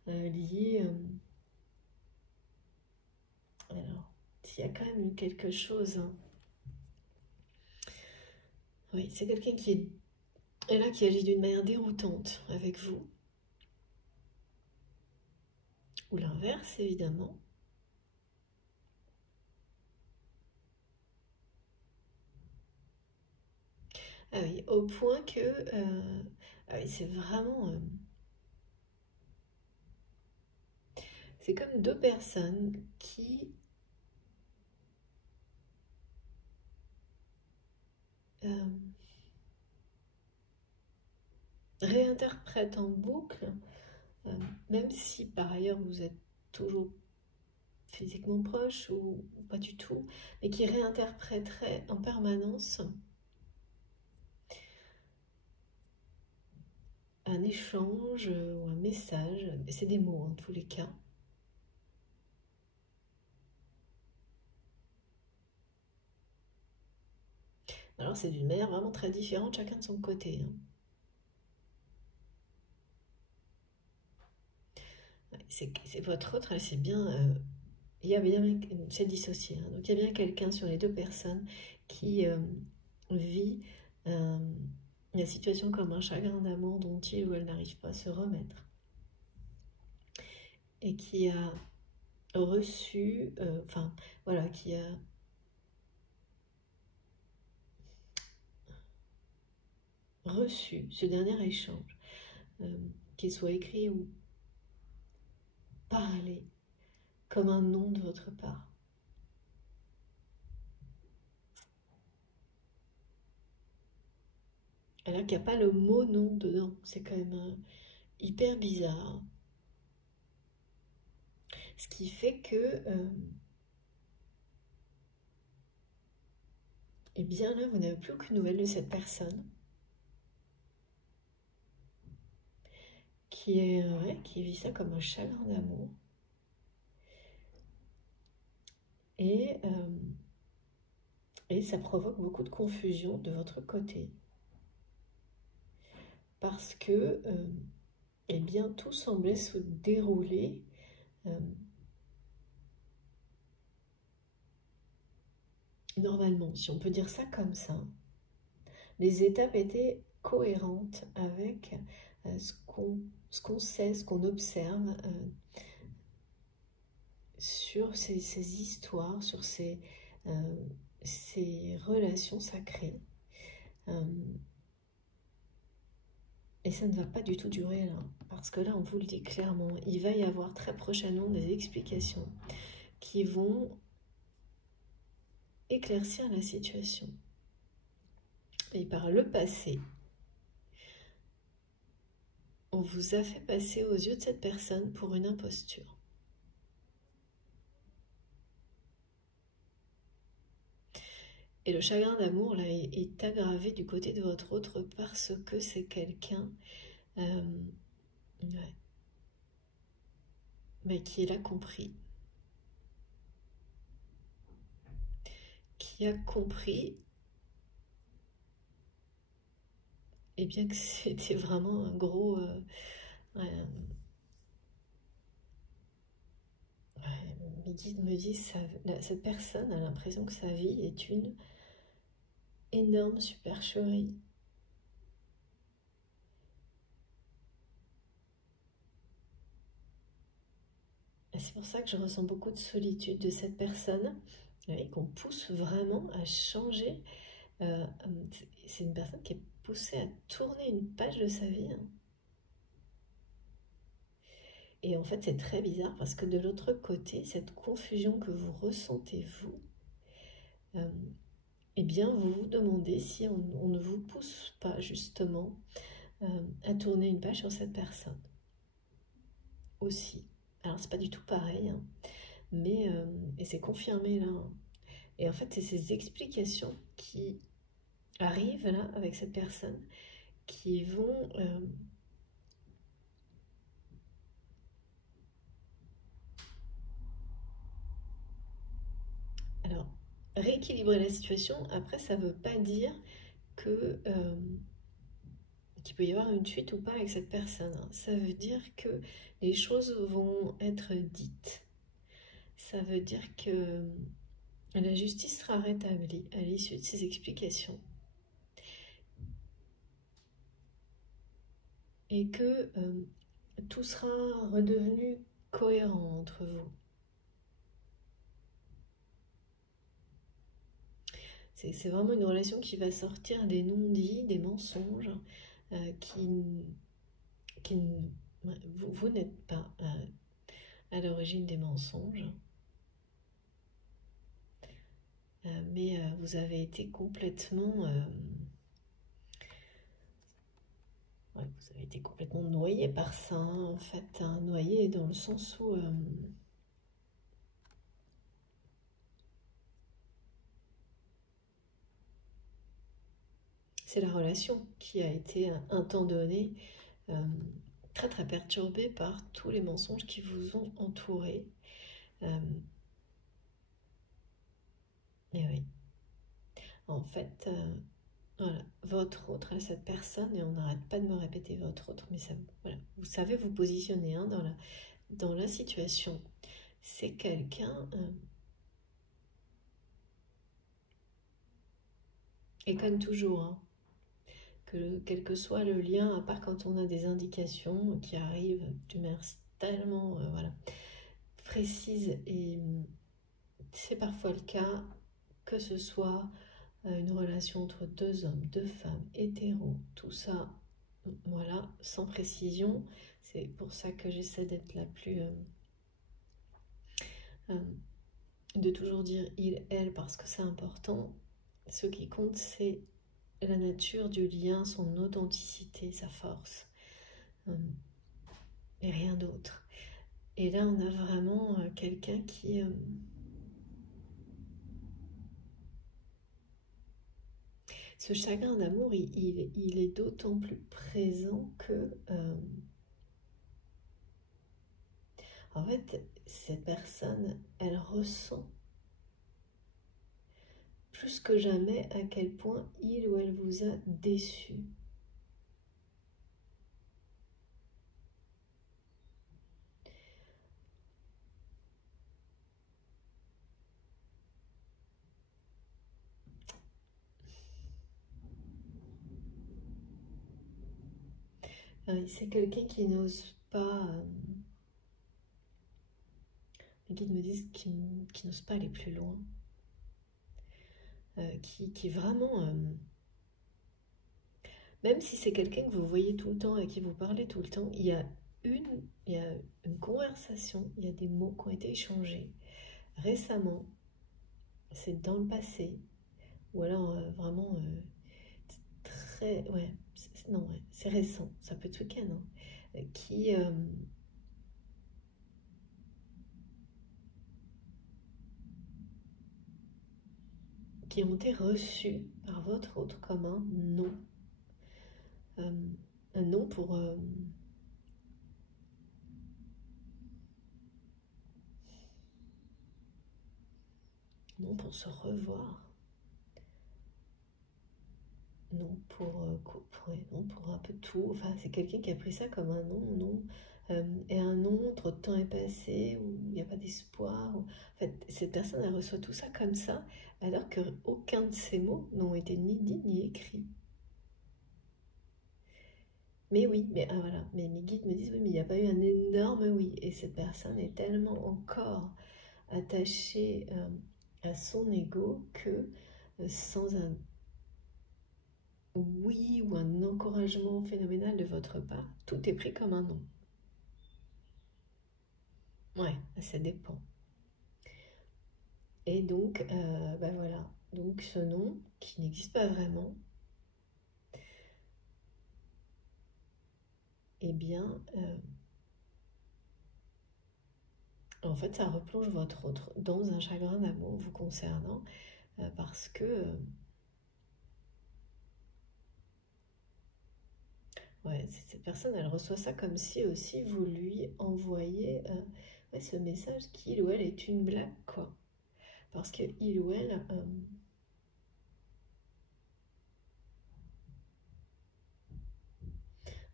liée... alors, il y a quand même eu quelque chose... hein. Oui, c'est quelqu'un qui est là, qui agit d'une manière déroutante avec vous. Ou l'inverse, évidemment. Ah oui, au point que... ah oui, c'est vraiment... c'est comme deux personnes qui... réinterprètent en boucle, même si par ailleurs vous êtes toujours physiquement proche ou pas du tout, mais qui réinterpréteraient en permanence un échange ou un message, c'est des mots en tous les cas. Alors c'est d'une manière vraiment très différente, chacun de son côté. Hein. C'est votre autre, c'est bien... il y a bien, c'est dissocié. Hein. Donc il y a bien quelqu'un sur les deux personnes qui vit la situation comme un chagrin d'amour dont il ou elle n'arrive pas à se remettre. Et qui a reçu, enfin voilà, qui a reçu ce dernier échange, qu'il soit écrit ou parlé, comme un nom de votre part. Alors qu'il n'y a pas le mot nom dedans, c'est quand même hyper bizarre. Ce qui fait que, eh bien là, vous n'avez plus aucune nouvelle de cette personne qui vit ça comme un chagrin d'amour. Et ça provoque beaucoup de confusion de votre côté. Parce que, eh bien, tout semblait se dérouler normalement, si on peut dire ça comme ça. Les étapes étaient cohérentes avec ce qu'on sait, ce qu'on observe sur ces histoires, sur ces relations sacrées. Et ça ne va pas du tout durer là, parce que là, on vous le dit clairement, il va y avoir très prochainement des explications qui vont éclaircir la situation. Et par le passé, on vous a fait passer aux yeux de cette personne pour une imposture. Et le chagrin d'amour là est aggravé du côté de votre autre parce que c'est quelqu'un mais qui l'a compris. Qui a compris et bien que c'était vraiment un gros... mes guides me disent cette personne a l'impression que sa vie est une énorme supercherie. Et c'est pour ça que je ressens beaucoup de solitude de cette personne et qu'on pousse vraiment à changer. C'est une personne qui est poussée à tourner une page de sa vie. Et en fait, c'est très bizarre parce que de l'autre côté, cette confusion que vous ressentez, vous, eh bien, vous vous demandez si on ne vous pousse pas justement à tourner une page sur cette personne aussi. Alors, c'est pas du tout pareil, hein, mais et c'est confirmé là. Et en fait, c'est ces explications qui arrivent là avec cette personne qui vont alors rééquilibrer la situation. Après, ça ne veut pas dire que qu'il peut y avoir une suite ou pas avec cette personne. Ça veut dire que les choses vont être dites. Ça veut dire que la justice sera rétablie à l'issue de ces explications. Et que tout sera redevenu cohérent entre vous. C'est vraiment une relation qui va sortir des non-dits, des mensonges, qui vous n'êtes pas à l'origine des mensonges, mais vous avez été complètement vous avez été complètement noyé par ça, hein, en fait, hein, noyé dans le sens où c'est la relation qui a été un temps donné très très perturbée par tous les mensonges qui vous ont entouré. Et oui, en fait, voilà, votre autre à cette personne, et on n'arrête pas de me répéter votre autre, mais ça, voilà, vous savez vous positionner hein, dans la situation. C'est quelqu'un, et comme toujours, hein, quel que soit le lien, à part quand on a des indications qui arrivent d'une manière tellement voilà, précise, et c'est parfois le cas, que ce soit une relation entre deux hommes, deux femmes, hétéros, tout ça, voilà, sans précision. C'est pour ça que j'essaie d'être la plus... de toujours dire il, elle, parce que c'est important. Ce qui compte, c'est la nature du lien, son authenticité, sa force, et rien d'autre. Et là, on a vraiment quelqu'un qui... ce chagrin d'amour, il est d'autant plus présent que... en fait, cette personne, elle ressent plus que jamais à quel point il ou elle vous a déçu. C'est quelqu'un qui n'ose pas... les guides me disent qu'il n'ose pas aller plus loin. Qui vraiment... même si c'est quelqu'un que vous voyez tout le temps, à qui vous parlez tout le temps, il y a une conversation, il y a des mots qui ont été échangés récemment, c'est dans le passé, ou alors vraiment très... ouais, non, ouais, c'est récent, ça peut être ce week-end, hein, qui ont été reçus par votre autre comme un non. Un non pour... non pour se revoir. Non pour, ouais, non pour un peu tout. Enfin, c'est quelqu'un qui a pris ça comme un non, non. et un non, trop de temps est passé, ou il n'y a pas d'espoir. En fait, cette personne, elle reçoit tout ça comme ça, alors qu'aucun de ces mots n'ont été ni dit ni écrits. Mais oui, mais voilà, mais mes guides me disent oui, mais il n'y a pas eu un énorme oui. Et cette personne est tellement encore attachée à son ego que sans un oui ou un encouragement phénoménal de votre part, tout est pris comme un non. Ouais, ça dépend. Et donc, ben voilà, donc ce non qui n'existe pas vraiment, eh bien, en fait, ça replonge votre autre dans un chagrin d'amour vous concernant, parce que ouais, cette personne, elle reçoit ça comme si aussi vous lui envoyiez ouais, ce message qu'il ou elle est une blague, quoi. Parce que il ou elle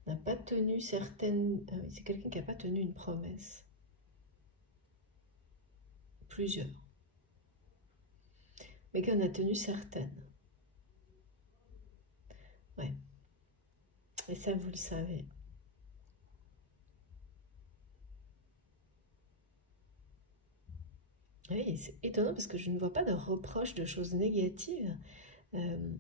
n'a pas tenu certaines... c'est quelqu'un qui n'a pas tenu une promesse. Plusieurs. Mais qui en a tenu certaines. Ouais. Et ça, vous le savez. Oui, c'est étonnant parce que je ne vois pas de reproches de choses négatives. Euh,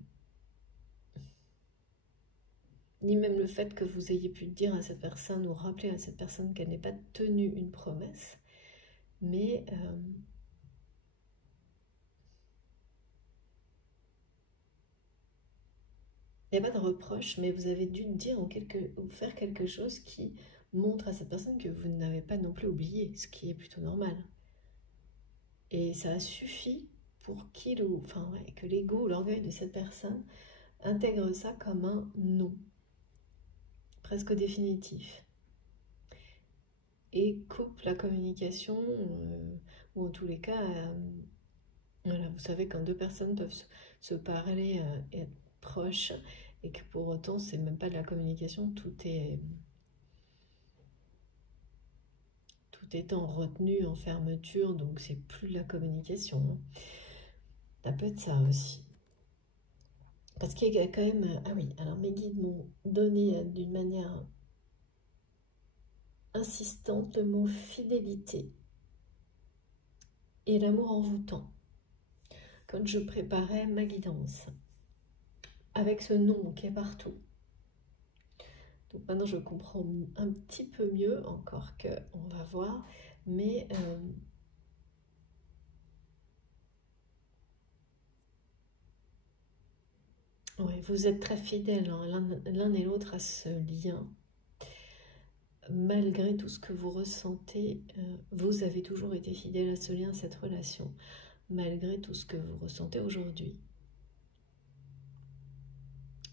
ni même le fait que vous ayez pu dire à cette personne ou rappeler à cette personne qu'elle n'ait pas tenu une promesse. Mais... il n'y a pas de reproche, mais vous avez dû dire ou faire quelque chose qui montre à cette personne que vous n'avez pas non plus oublié, ce qui est plutôt normal. Et ça a suffi pour enfin, ouais, que l'ego ou l'orgueil de cette personne intègre ça comme un non, presque définitif. Et coupe la communication, ou en tous les cas, voilà, vous savez quand deux personnes peuvent se parler et être proches, et que pour autant c'est même pas de la communication, tout étant retenu en fermeture, donc c'est plus de la communication. Ça peut être ça aussi. Parce qu'il y a quand même... Ah oui, alors mes guides m'ont donné d'une manière insistante le mot fidélité et l'amour envoûtant quand je préparais ma guidance, avec ce nom qui est partout. Donc maintenant je comprends un petit peu mieux, encore que on va voir, mais ouais, vous êtes très fidèles hein, l'un et l'autre à ce lien. Malgré tout ce que vous ressentez, vous avez toujours été fidèle à ce lien, à cette relation, malgré tout ce que vous ressentez aujourd'hui.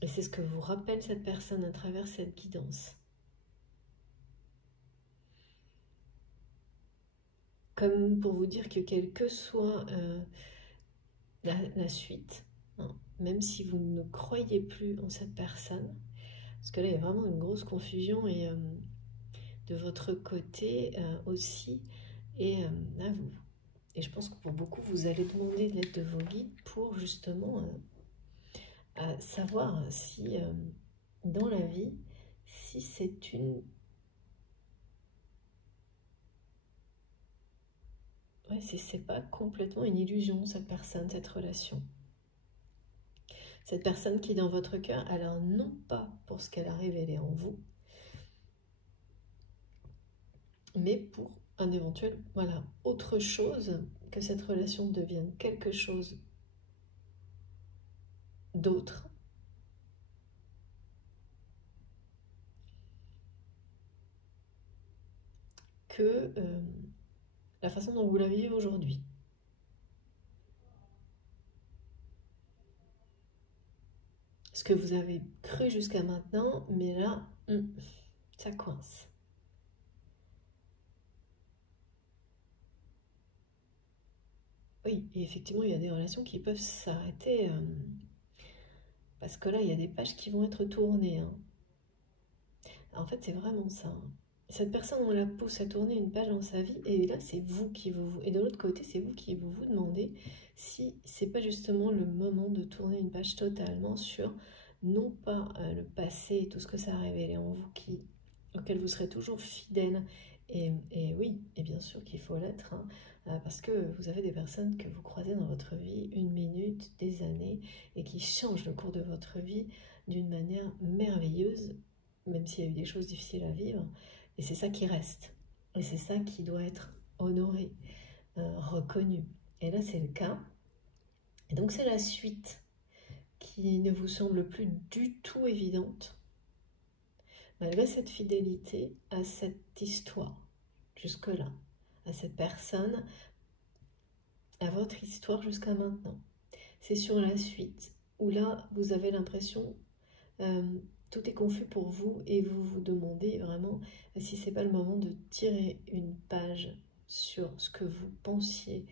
Et c'est ce que vous rappelle cette personne à travers cette guidance. Comme pour vous dire que quelle que soit la suite, hein, même si vous ne croyez plus en cette personne, parce que là il y a vraiment une grosse confusion et de votre côté aussi, et là vous... Et je pense que pour beaucoup, vous allez demander de l'aide de vos guides pour justement savoir si dans la vie, si c'est une... Ouais, si c'est pas complètement une illusion, cette personne, cette relation. Cette personne qui, dans votre cœur, alors non pas pour ce qu'elle a révélé en vous, mais pour un éventuel, voilà, autre chose, que cette relation devienne quelque chose d'autre. Que la façon dont vous la vivez aujourd'hui. Ce que vous avez cru jusqu'à maintenant, mais là, ça coince. Oui, et effectivement, il y a des relations qui peuvent s'arrêter parce que là, il y a des pages qui vont être tournées. Hein. En fait, c'est vraiment ça. Hein. cette personne, on la pousse à tourner une page dans sa vie, et là, c'est vous qui vous... Et de l'autre côté, c'est vous qui vous demandez si c'est pas justement le moment de tourner une page totalement sur, non pas le passé et tout ce que ça a révélé en vous, auquel vous serez toujours fidèle, et oui, et bien sûr qu'il faut l'être, hein, parce que vous avez des personnes que vous croisez dans votre vie, une minute, des années, et qui changent le cours de votre vie d'une manière merveilleuse, même s'il y a eu des choses difficiles à vivre. Et c'est ça qui reste. Et c'est ça qui doit être honoré, reconnu. Et là, c'est le cas. Et donc, c'est la suite qui ne vous semble plus du tout évidente, malgré cette fidélité à cette histoire, jusque-là, à cette personne, à votre histoire jusqu'à maintenant. C'est sur la suite, où là, vous avez l'impression... tout est confus pour vous et vous vous demandez vraiment si c'est pas le moment de tirer une page sur ce que vous pensiez,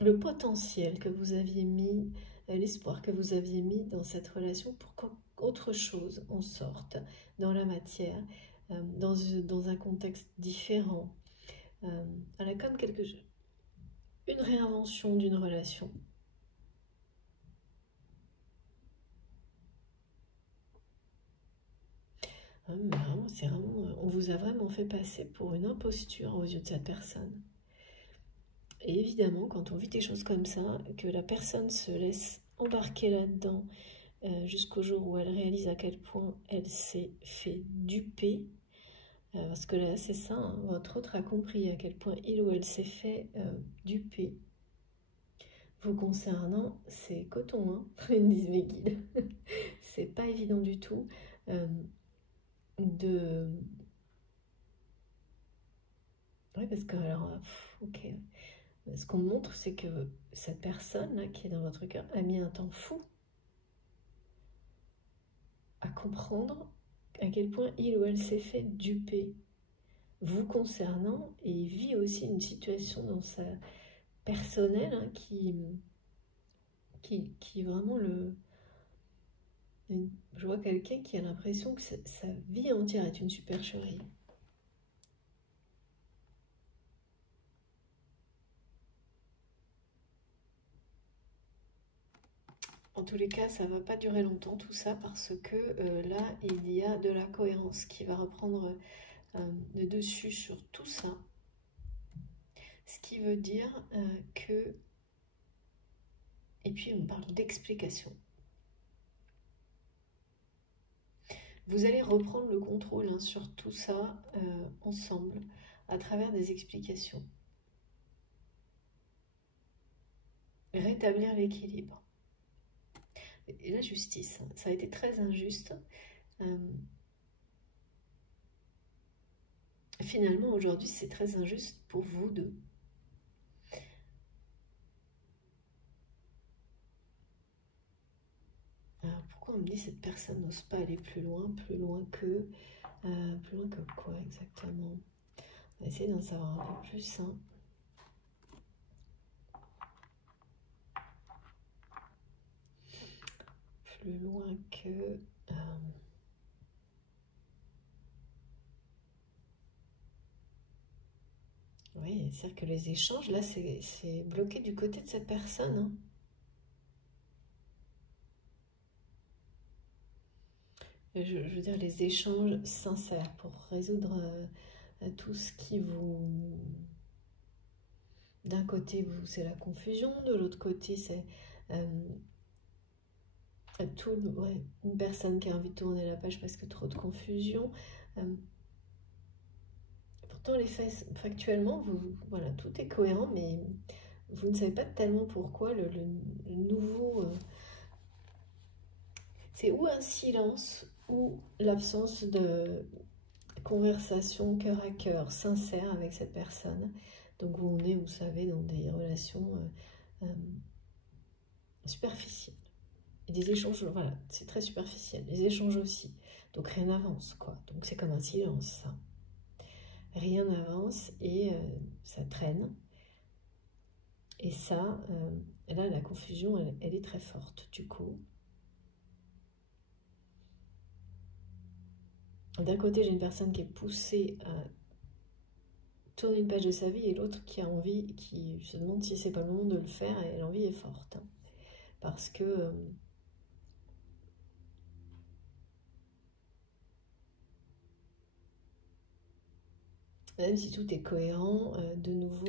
le potentiel que vous aviez mis, l'espoir que vous aviez mis dans cette relation pour qu'autre chose en sorte dans la matière, dans un contexte différent. Elle a comme une réinvention d'une relation. Mais vraiment, c'est vraiment, on vous a vraiment fait passer pour une imposture aux yeux de cette personne. Et évidemment, quand on vit des choses comme ça, que la personne se laisse embarquer là-dedans jusqu'au jour où elle réalise à quel point elle s'est fait duper, parce que là, c'est ça, hein, votre autre a compris à quel point il ou elle s'est fait duper. Vous concernant, c'est coton, hein, ils me disent mes guides. C'est pas évident du tout Oui, parce que, alors, ok. Ce qu'on montre, c'est que cette personne là, qui est dans votre cœur a mis un temps fou à comprendre à quel point il ou elle s'est fait duper vous concernant, et vit aussi une situation dans sa personnelle hein, qui vraiment le... Je vois quelqu'un qui a l'impression que sa vie entière est une supercherie. En tous les cas, ça ne va pas durer longtemps tout ça parce que là, il y a de la cohérence qui va reprendre le dessus sur tout ça. Ce qui veut dire que... Et puis, on parle d'explication. Vous allez reprendre le contrôle hein, sur tout ça ensemble, à travers des explications. Rétablir l'équilibre. Et la justice, ça a été très injuste. Finalement, aujourd'hui, c'est très injuste pour vous deux. Alors, pourquoi on me dit cette personne n'ose pas aller plus loin que quoi exactement? On va essayer d'en savoir un peu plus. Hein. Plus loin que... Oui, c'est-à-dire que les échanges, là, c'est bloqué du côté de cette personne. Hein. Je veux dire, les échanges sincères pour résoudre tout ce qui vous... D'un côté, c'est la confusion, de l'autre côté, c'est une personne qui a envie de tourner la page parce que trop de confusion. Pourtant, les faits, factuellement, voilà, tout est cohérent, mais vous ne savez pas tellement pourquoi le nouveau... c'est ou un silence ou l'absence de conversation cœur à cœur, sincère avec cette personne. Donc on est, vous savez, dans des relations superficielles. Et des échanges, voilà, c'est très superficiel. Les échanges aussi. Donc rien n'avance, quoi. Donc c'est comme un silence, ça. Rien n'avance et ça traîne. Et ça, là, la confusion, elle est très forte, du coup. d'un côté, j'ai une personne qui est poussée à tourner une page de sa vie et l'autre qui a envie, qui se demande si c'est pas le moment de le faire et l'envie est forte. Hein. Parce que même si tout est cohérent, de nouveau,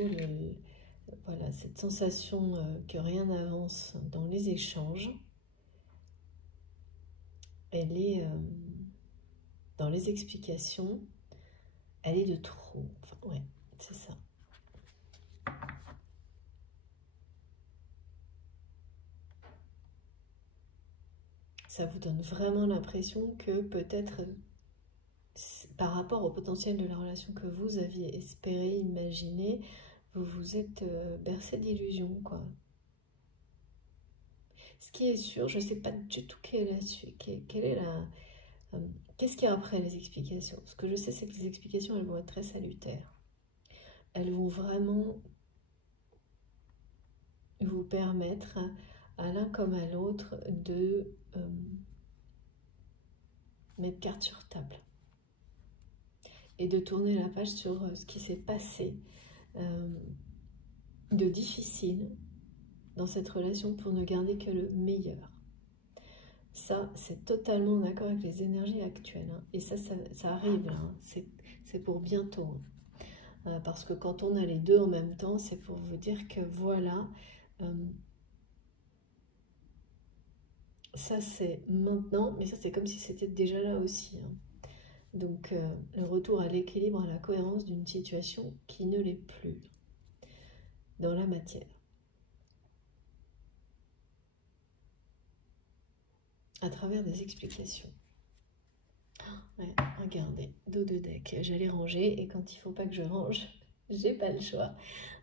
voilà, cette sensation que rien n'avance dans les échanges, elle est dans les explications, elle est de trop. Enfin, ouais, c'est ça. Ça vous donne vraiment l'impression que peut-être par rapport au potentiel de la relation que vous aviez espéré, imaginé, vous vous êtes bercé d'illusions, quoi. Ce qui est sûr, je ne sais pas du tout quelle est la... qu'est-ce qu'il y a après les explications? Ce que je sais, c'est que les explications, elles vont être très salutaires. Elles vont vraiment vous permettre à l'un comme à l'autre de mettre carte sur table et de tourner la page sur ce qui s'est passé de difficile dans cette relation pour ne garder que le meilleur. Ça, c'est totalement en accord avec les énergies actuelles. Hein. Et ça arrive là. Hein. C'est pour bientôt. Hein. Parce que quand on a les deux en même temps, c'est pour vous dire que voilà, ça c'est maintenant, mais ça c'est comme si c'était déjà là aussi. Hein. Donc le retour à l'équilibre, à la cohérence d'une situation qui ne l'est plus dans la matière. À travers des explications. Ouais, regardez, dos de deck, j'allais ranger et quand il ne faut pas que je range, j'ai pas le choix.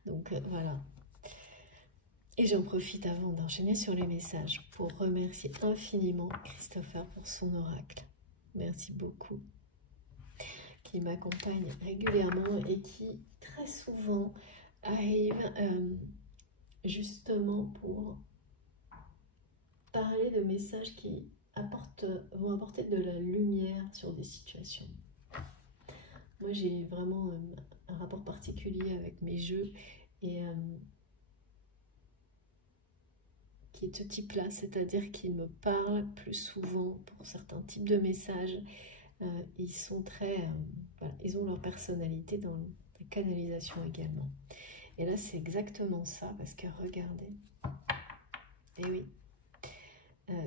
Donc voilà. Et j'en profite avant d'enchaîner sur les messages pour remercier infiniment Christopher pour son oracle. Merci beaucoup. Qui m'accompagne régulièrement et qui très souvent arrive justement pour parler de messages qui vont apporter de la lumière sur des situations. Moi, j'ai vraiment un rapport particulier avec mes jeux et qui est de ce type-là, c'est-à-dire qu'ils me parlent plus souvent pour certains types de messages. Ils sont très... voilà, ils ont leur personnalité dans la canalisation également. Et là, c'est exactement ça, parce que regardez. Et oui.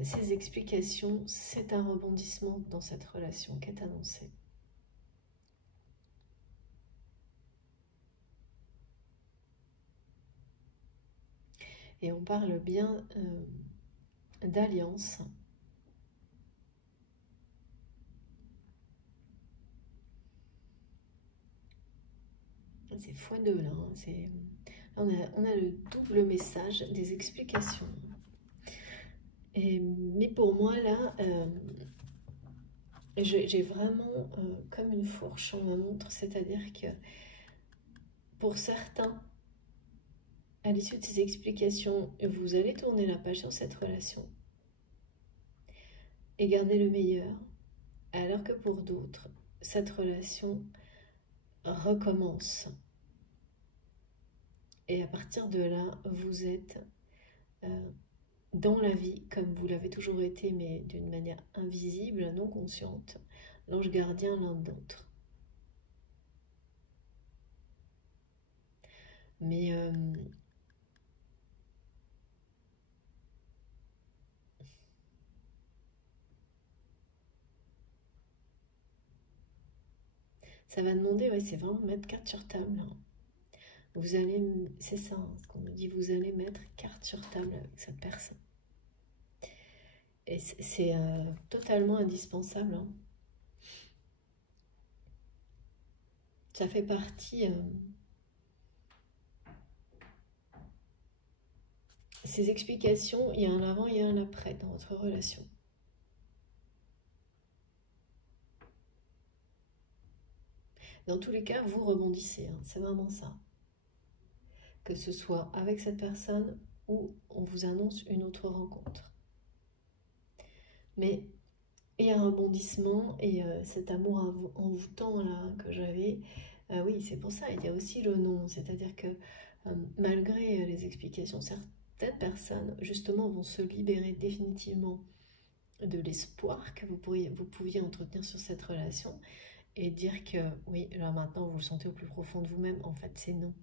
Ces explications, c'est un rebondissement dans cette relation qui est annoncée. Et on parle bien d'alliance. C'est x2 là. Hein, on a le double message des explications. Mais pour moi là, j'ai vraiment comme une fourche en ma montre, c'est-à-dire que pour certains, à l'issue de ces explications, vous allez tourner la page sur cette relation et garder le meilleur, alors que pour d'autres, cette relation recommence. Et à partir de là, vous êtes dans la vie, comme vous l'avez toujours été, mais d'une manière invisible, non consciente, l'ange gardien l'un d'autre. Mais ça va demander, ouais, c'est vraiment mettre carte sur table. Hein. Vous allez, c'est ça, hein, ce qu'on me dit, vous allez mettre carte sur table avec cette personne. Et c'est totalement indispensable. Hein. Ça fait partie... ces explications, il y a un avant, il y a un après dans votre relation. Dans tous les cas, vous rebondissez, hein, c'est vraiment ça. Que ce soit avec cette personne ou on vous annonce une autre rencontre. Mais et un rebondissement, et cet amour envoûtant là que j'avais, oui, c'est pour ça, il y a aussi le non, c'est-à-dire que malgré les explications, certaines personnes justement vont se libérer définitivement de l'espoir que vous pouviez entretenir sur cette relation et dire que oui, là maintenant vous le sentez au plus profond de vous-même, en fait c'est non.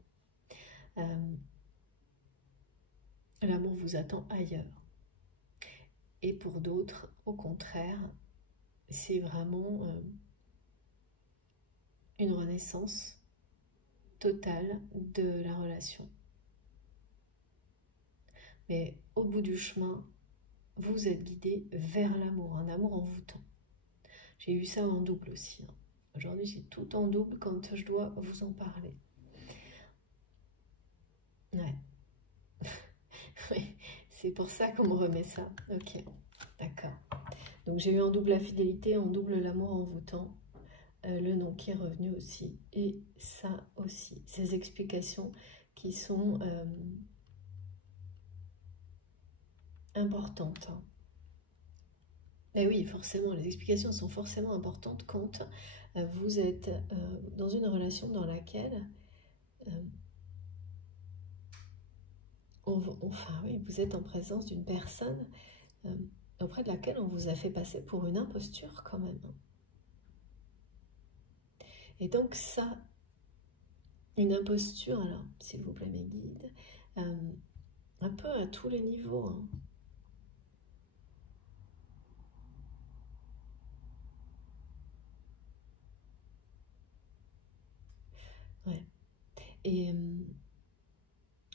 L'amour vous attend ailleurs. Et pour d'autres, au contraire, c'est vraiment une renaissance totale de la relation. Mais au bout du chemin, vous êtes guidé vers l'amour, un amour envoûtant. J'ai eu ça en double aussi. Aujourd'hui, c'est tout en double quand je dois vous en parler. Ouais. Oui, c'est pour ça qu'on me remet ça. Ok, d'accord. Donc j'ai eu en double la fidélité, en double l'amour envoûtant, le non qui est revenu aussi, et ça aussi. Ces explications qui sont importantes. Et oui, forcément, les explications sont forcément importantes quand vous êtes dans une relation dans laquelle enfin oui, vous êtes en présence d'une personne auprès de laquelle on vous a fait passer pour une imposture quand même. Et donc ça, une imposture, alors s'il vous plaît mes guides, un peu à tous les niveaux. Hein. Ouais. Et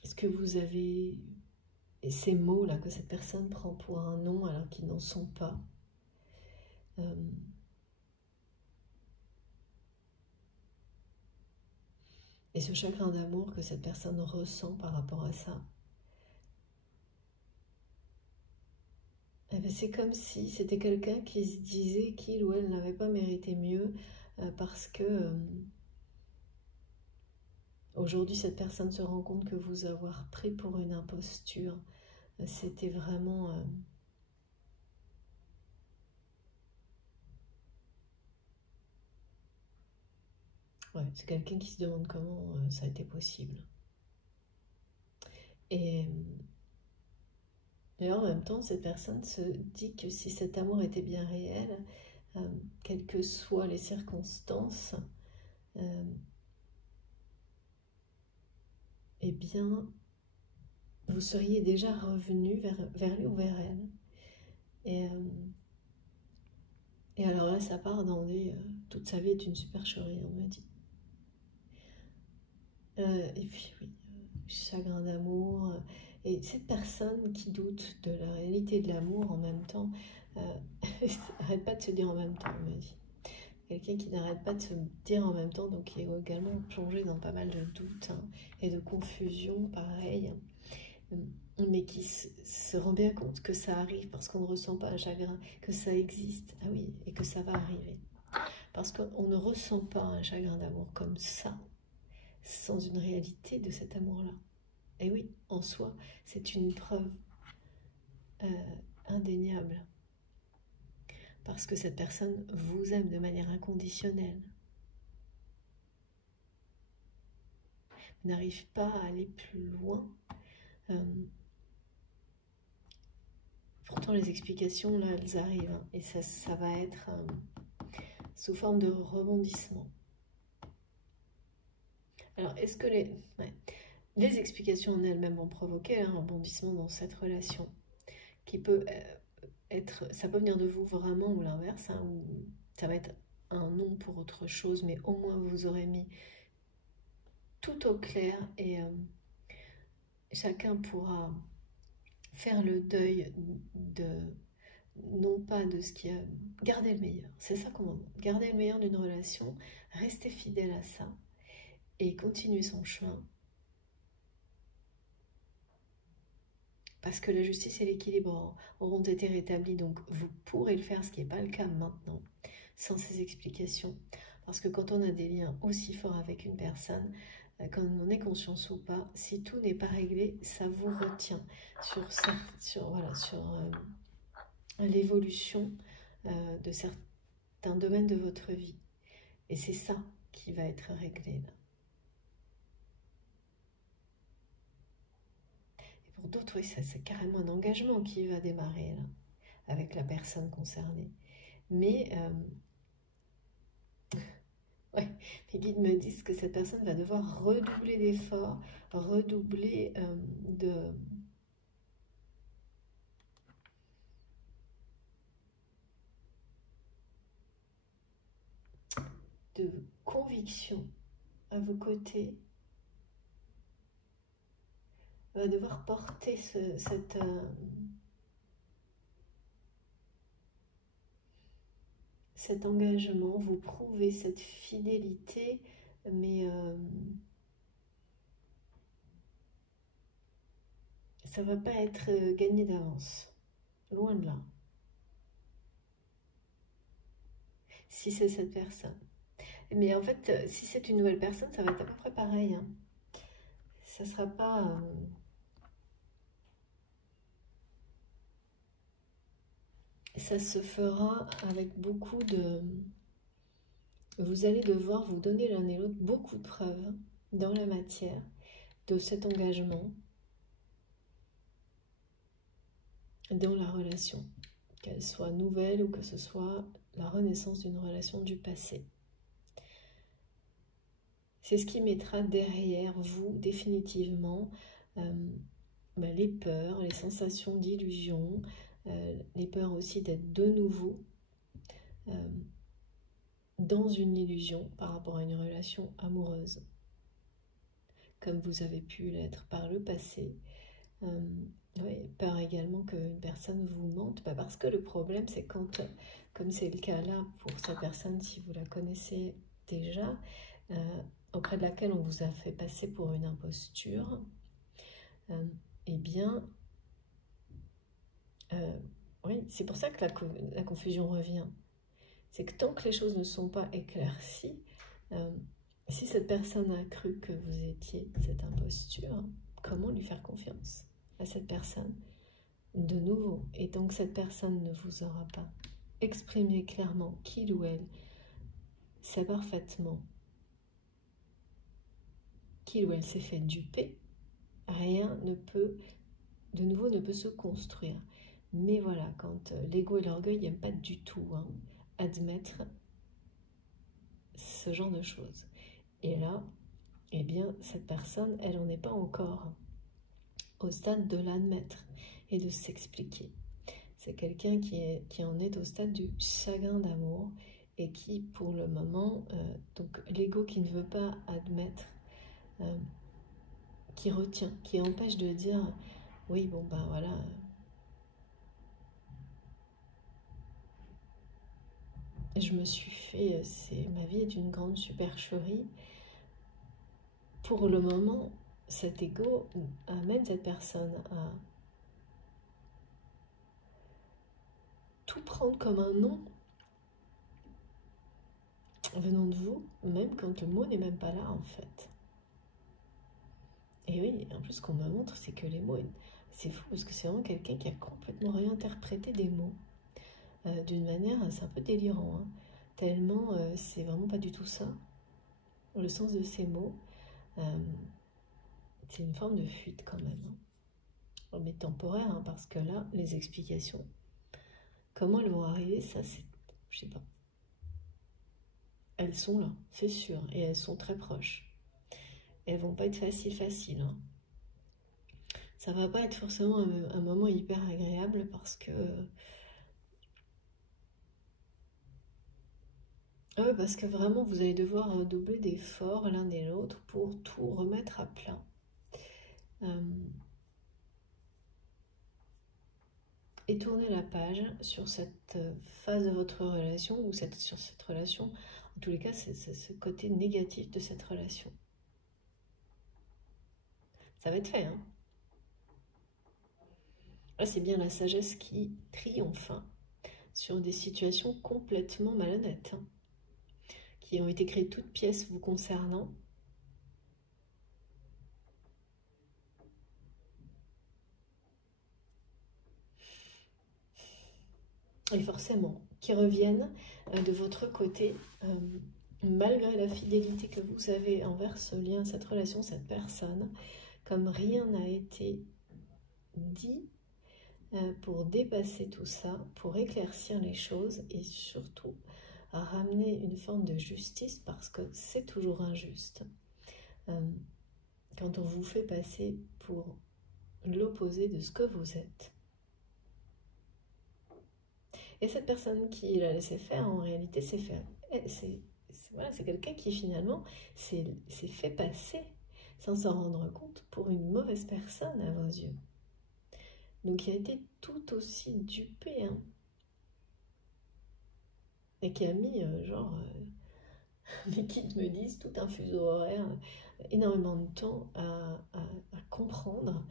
est-ce que vous avez ces mots-là que cette personne prend pour un non alors qu'ils n'en sont pas? Et ce chagrin d'amour que cette personne ressent par rapport à ça, eh bien, c'est comme si c'était quelqu'un qui se disait qu'il ou elle n'avait pas mérité mieux parce que aujourd'hui cette personne se rend compte que vous avoir pris pour une imposture, c'était vraiment... ouais, c'est quelqu'un qui se demande comment ça a été possible. Et en même temps, cette personne se dit que si cet amour était bien réel, quelles que soient les circonstances, eh bien, vous seriez déjà revenu vers lui ou vers elle. Et alors là, ça part dans des... toute sa vie est une supercherie, on me dit. Et puis oui, chagrin d'amour. Et cette personne qui doute de la réalité de l'amour en même temps, n'arrête pas de se dire en même temps, on me dit. Quelqu'un qui n'arrête pas de se dire en même temps, donc qui est également plongé dans pas mal de doutes hein, et de confusion, pareil, mais qui se rend bien compte que ça arrive parce qu'on ne ressent pas un chagrin, que ça existe, ah oui, et que ça va arriver. Parce qu'on ne ressent pas un chagrin d'amour comme ça, sans une réalité de cet amour-là. Et oui, en soi, c'est une preuve indéniable. Parce que cette personne vous aime de manière inconditionnelle. N'arrive pas à aller plus loin. Pourtant, les explications, là, elles arrivent. Hein, et ça va être sous forme de rebondissement. Alors, est-ce que les explications en elles-mêmes vont provoquer un rebondissement dans cette relation qui peut être... Ça peut venir de vous vraiment ou l'inverse, hein, ou ça va être un non pour autre chose, mais au moins vous aurez mis tout au clair et chacun pourra faire le deuil de... non pas de ce qui a... Garder le meilleur, c'est ça qu'on demande. Garder le meilleur d'une relation, rester fidèle à ça et continuer son chemin. Parce que la justice et l'équilibre auront été rétablis, donc vous pourrez le faire, ce qui n'est pas le cas maintenant, sans ces explications. Parce que quand on a des liens aussi forts avec une personne, quand on est conscience ou pas, si tout n'est pas réglé, ça vous retient sur l'évolution de certains domaines de votre vie. Et c'est ça qui va être réglé là. Et pour d'autres, oui, c'est carrément un engagement qui va démarrer là, avec la personne concernée. Mais ouais, mes guides me disent que cette personne va devoir redoubler d'efforts, redoubler de conviction à vos côtés, va devoir porter cet engagement, vous prouver cette fidélité, mais ça ne va pas être gagné d'avance, loin de là. Si c'est cette personne. Mais en fait, si c'est une nouvelle personne, ça va être à peu près pareil. Hein. Ça ne sera pas... ça se fera avec beaucoup de... Vous allez devoir vous donner l'un et l'autre beaucoup de preuves dans la matière de cet engagement dans la relation, qu'elle soit nouvelle ou que ce soit la renaissance d'une relation du passé. C'est ce qui mettra derrière vous définitivement les peurs, les sensations d'illusion, les peurs aussi d'être de nouveau dans une illusion par rapport à une relation amoureuse, comme vous avez pu l'être par le passé. Oui, peur également qu'une personne vous mente, parce que le problème c'est quand, comme c'est le cas là pour cette personne, si vous la connaissez déjà, auprès de laquelle on vous a fait passer pour une imposture, eh bien, oui, c'est pour ça que la confusion revient. C'est que tant que les choses ne sont pas éclaircies, si cette personne a cru que vous étiez cette imposture, comment lui faire confiance à cette personne de nouveau? Et tant que cette personne ne vous aura pas exprimé clairement qu'il ou elle sait parfaitement qu'il ou elle s'est fait duper, rien ne peut, de nouveau, ne peut se construire. Mais voilà, quand l'ego et l'orgueil n'aiment pas du tout admettre ce genre de choses. Et là, eh bien, cette personne, elle n'en est pas encore au stade de l'admettre et de s'expliquer. C'est quelqu'un qui en est au stade du chagrin d'amour et qui, pour le moment, donc l'ego qui ne veut pas admettre, qui retient, qui empêche de dire « oui, bon, ben voilà, je me suis fait, ma vie est une grande supercherie ». Pour le moment, cet ego amène cette personne à tout prendre comme un nom venant de vous, même quand le mot n'est même pas là en fait. Et oui, en plus ce qu'on me montre, c'est que les mots, c'est fou parce que c'est vraiment quelqu'un qui a complètement réinterprété des mots d'une manière, c'est un peu délirant, hein, tellement c'est vraiment pas du tout ça, le sens de ces mots. C'est une forme de fuite quand même, hein. Mais temporaire, hein, parce que là, les explications, comment elles vont arriver, ça c'est, je sais pas. Elles sont là, c'est sûr, et elles sont très proches. Elles vont pas être faciles, hein. Ça va pas être forcément un moment hyper agréable parce que vraiment vous allez devoir doubler d'efforts l'un et l'autre pour tout remettre à plat. Et tourner la page sur cette phase de votre relation ou sur cette relation. En tous les cas, c'est ce côté négatif de cette relation. Ça va être fait, hein. Là, c'est bien la sagesse qui triomphe, hein, sur des situations complètement malhonnêtes, hein, qui ont été créées toutes pièces vous concernant. et forcément, qui reviennent de votre côté, malgré la fidélité que vous avez envers ce lien, cette relation, cette personne, comme rien n'a été dit pour dépasser tout ça, pour éclaircir les choses et surtout à ramener une forme de justice parce que c'est toujours injuste. Quand on vous fait passer pour l'opposé de ce que vous êtes. Et cette personne qui l'a laissé faire, en réalité, c'est quelqu'un qui finalement s'est fait passer sans s'en rendre compte pour une mauvaise personne à vos yeux. Donc il a été tout aussi dupé, hein, et qui a mis mais qu'ils me disent tout un fuseau horaire, énormément de temps à comprendre.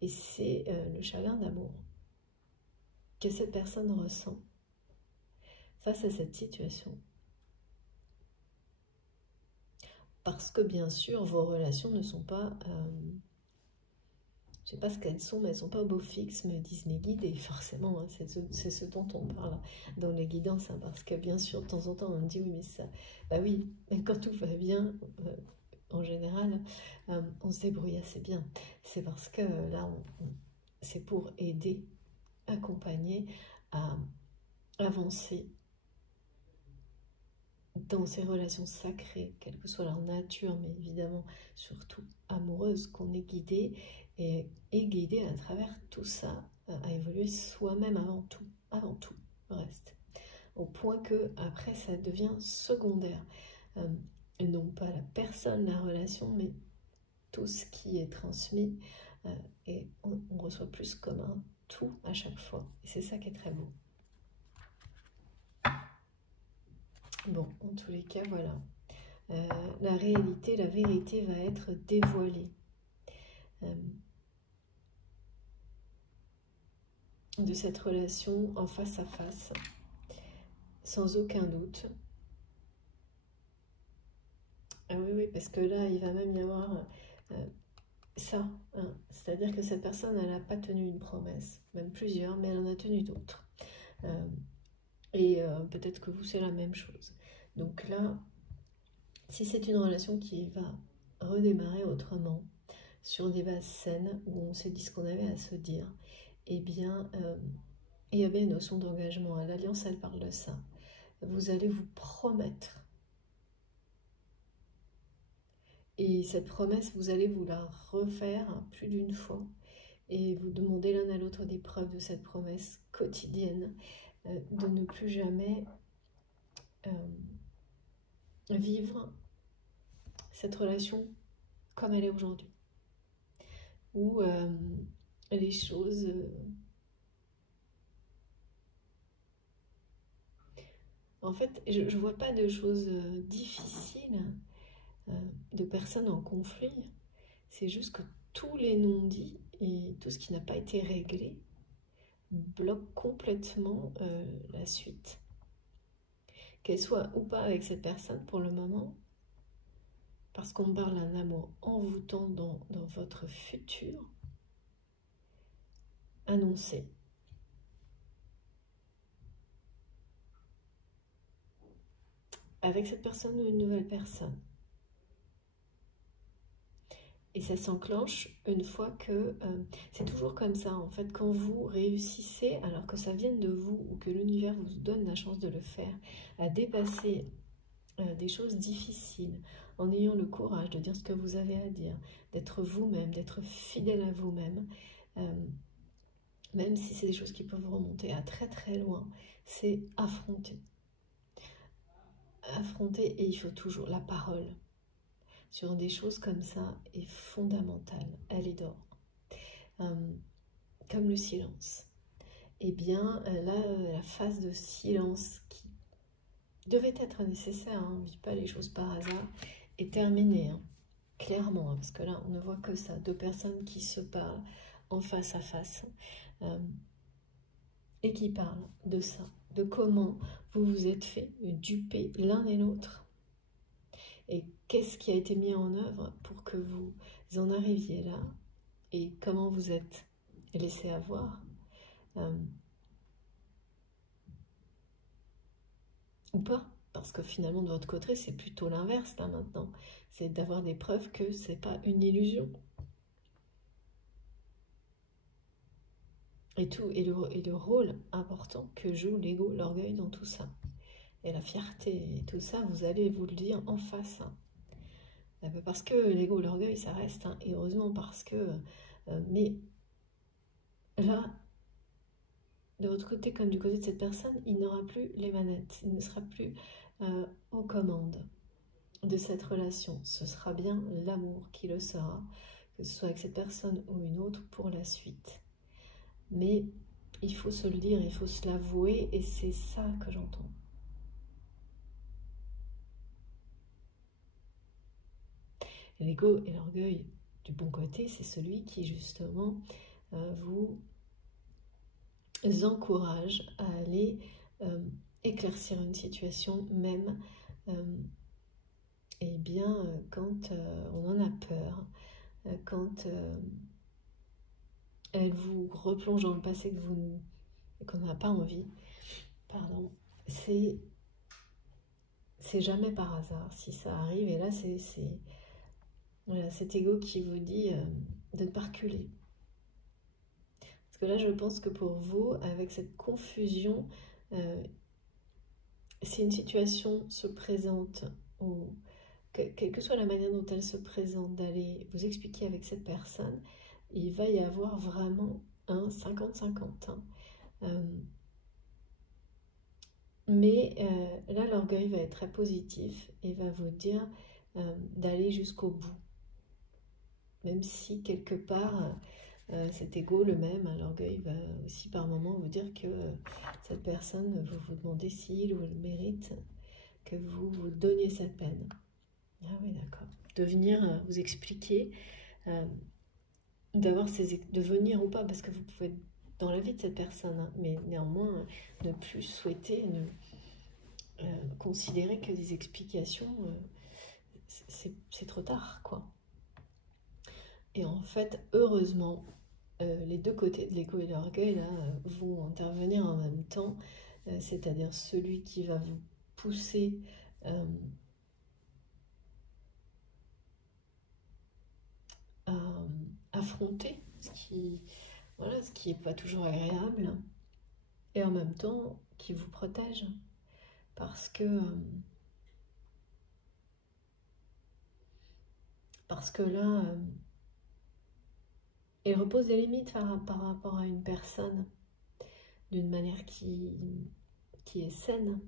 Et c'est le chagrin d'amour que cette personne ressent face à cette situation. Parce que bien sûr, vos relations ne sont pas... je ne sais pas ce qu'elles sont, mais elles ne sont pas au beau fixe, me disent mes guides. Et forcément, hein, c'est ce dont on parle dans les guidances. Hein, parce que bien sûr, de temps en temps, on me dit, oui, mais ça... Bah oui, quand tout va bien... en général, on se débrouille assez bien. C'est parce que là, c'est pour aider, accompagner à avancer dans ces relations sacrées, quelle que soit leur nature, mais évidemment surtout amoureuses, qu'on est guidé et guidé à travers tout ça, à évoluer soi-même avant tout le reste. Au point que après ça devient secondaire. Et non pas la personne, la relation, mais tout ce qui est transmis, et on reçoit plus comme un tout à chaque fois. Et c'est ça qui est très beau. Bon, en tous les cas, voilà. La réalité, la vérité va être dévoilée. De cette relation en face à face, sans aucun doute. Ah oui, oui, parce que là, il va même y avoir ça. Hein. C'est-à-dire que cette personne, elle n'a pas tenu une promesse, même plusieurs, mais elle en a tenu d'autres. Et peut-être que vous, c'est la même chose. Donc là, si c'est une relation qui va redémarrer autrement, sur des bases saines, où on s'est dit ce qu'on avait à se dire, eh bien, il y avait une notion d'engagement. L'Alliance, elle parle de ça. Vous allez vous promettre. Et cette promesse, vous allez vous la refaire plus d'une fois. Et vous demandez l'un à l'autre des preuves de cette promesse quotidienne, de ne plus jamais vivre cette relation comme elle est aujourd'hui. Où les choses... en fait, je ne vois pas de choses difficiles, de personnes en conflit. C'est juste que tous les non-dits et tout ce qui n'a pas été réglé bloque complètement la suite. Qu'elle soit ou pas avec cette personne pour le moment, parce qu'on parle d'un amour envoûtant dans votre futur annoncé. Avec cette personne ou une nouvelle personne. Et ça s'enclenche une fois que... c'est toujours comme ça, en fait, quand vous réussissez, alors que ça vienne de vous, ou que l'univers vous donne la chance de le faire, à dépasser des choses difficiles, en ayant le courage de dire ce que vous avez à dire, d'être vous-même, d'être fidèle à vous-même, même si c'est des choses qui peuvent remonter à très très loin, c'est affronter. Affronter, et il faut toujours la parole. Sur des choses comme ça est fondamentale, elle est d'or. Comme le silence. Eh bien, là, la phase de silence qui devait être nécessaire, hein, on ne vit pas les choses par hasard, est terminée, hein, clairement, hein, parce que là, on ne voit que ça, deux personnes qui se parlent en face à face, et qui parlent de ça, de comment vous vous êtes fait duper l'un et l'autre. Et qu'est-ce qui a été mis en œuvre pour que vous en arriviez là, et comment vous êtes laissé avoir. ou pas, parce que finalement de votre côté c'est plutôt l'inverse là maintenant, c'est d'avoir des preuves que c'est pas une illusion. Et le rôle important que joue l'ego, l'orgueil dans tout ça. Et la fierté et tout ça, vous allez vous le dire en face. Parce que l'ego, l'orgueil, ça reste. Et heureusement parce que... mais là, de votre côté comme du côté de cette personne, il n'aura plus les manettes. Il ne sera plus aux commandes de cette relation. Ce sera bien l'amour qui le sera, que ce soit avec cette personne ou une autre pour la suite. Mais il faut se le dire, il faut se l'avouer, et c'est ça que j'entends. L'ego et l'orgueil, du bon côté, c'est celui qui justement vous encourage à aller éclaircir une situation, même eh bien, quand on en a peur, quand elle vous replonge dans le passé qu'on n'a pas envie, pardon, c'est jamais par hasard si ça arrive. Et là, c'est voilà, cet ego qui vous dit de ne pas reculer. Parce que là, je pense que pour vous, avec cette confusion, si une situation se présente, ou quelle que soit la manière dont elle se présente, d'aller vous expliquer avec cette personne, il va y avoir vraiment un 50-50. Mais là, l'orgueil va être très positif et va vous dire d'aller jusqu'au bout. Même si quelque part, cet ego, le même, l'orgueil va aussi par moments vous dire que cette personne, vous vous demandez s'il ou elle mérite que vous vous donniez cette peine. Ah oui, d'accord. De venir vous expliquer, de venir ou pas, parce que vous pouvez être dans la vie de cette personne, hein, mais néanmoins ne plus souhaiter, considérer que des explications, c'est trop tard, quoi. Et en fait, heureusement, les deux côtés de l'ego et de l'orgueil là vont intervenir en même temps, c'est-à-dire celui qui va vous pousser à affronter ce qui est pas toujours agréable, et en même temps qui vous protège, parce que là il repose des limites par rapport à une personne d'une manière qui est saine.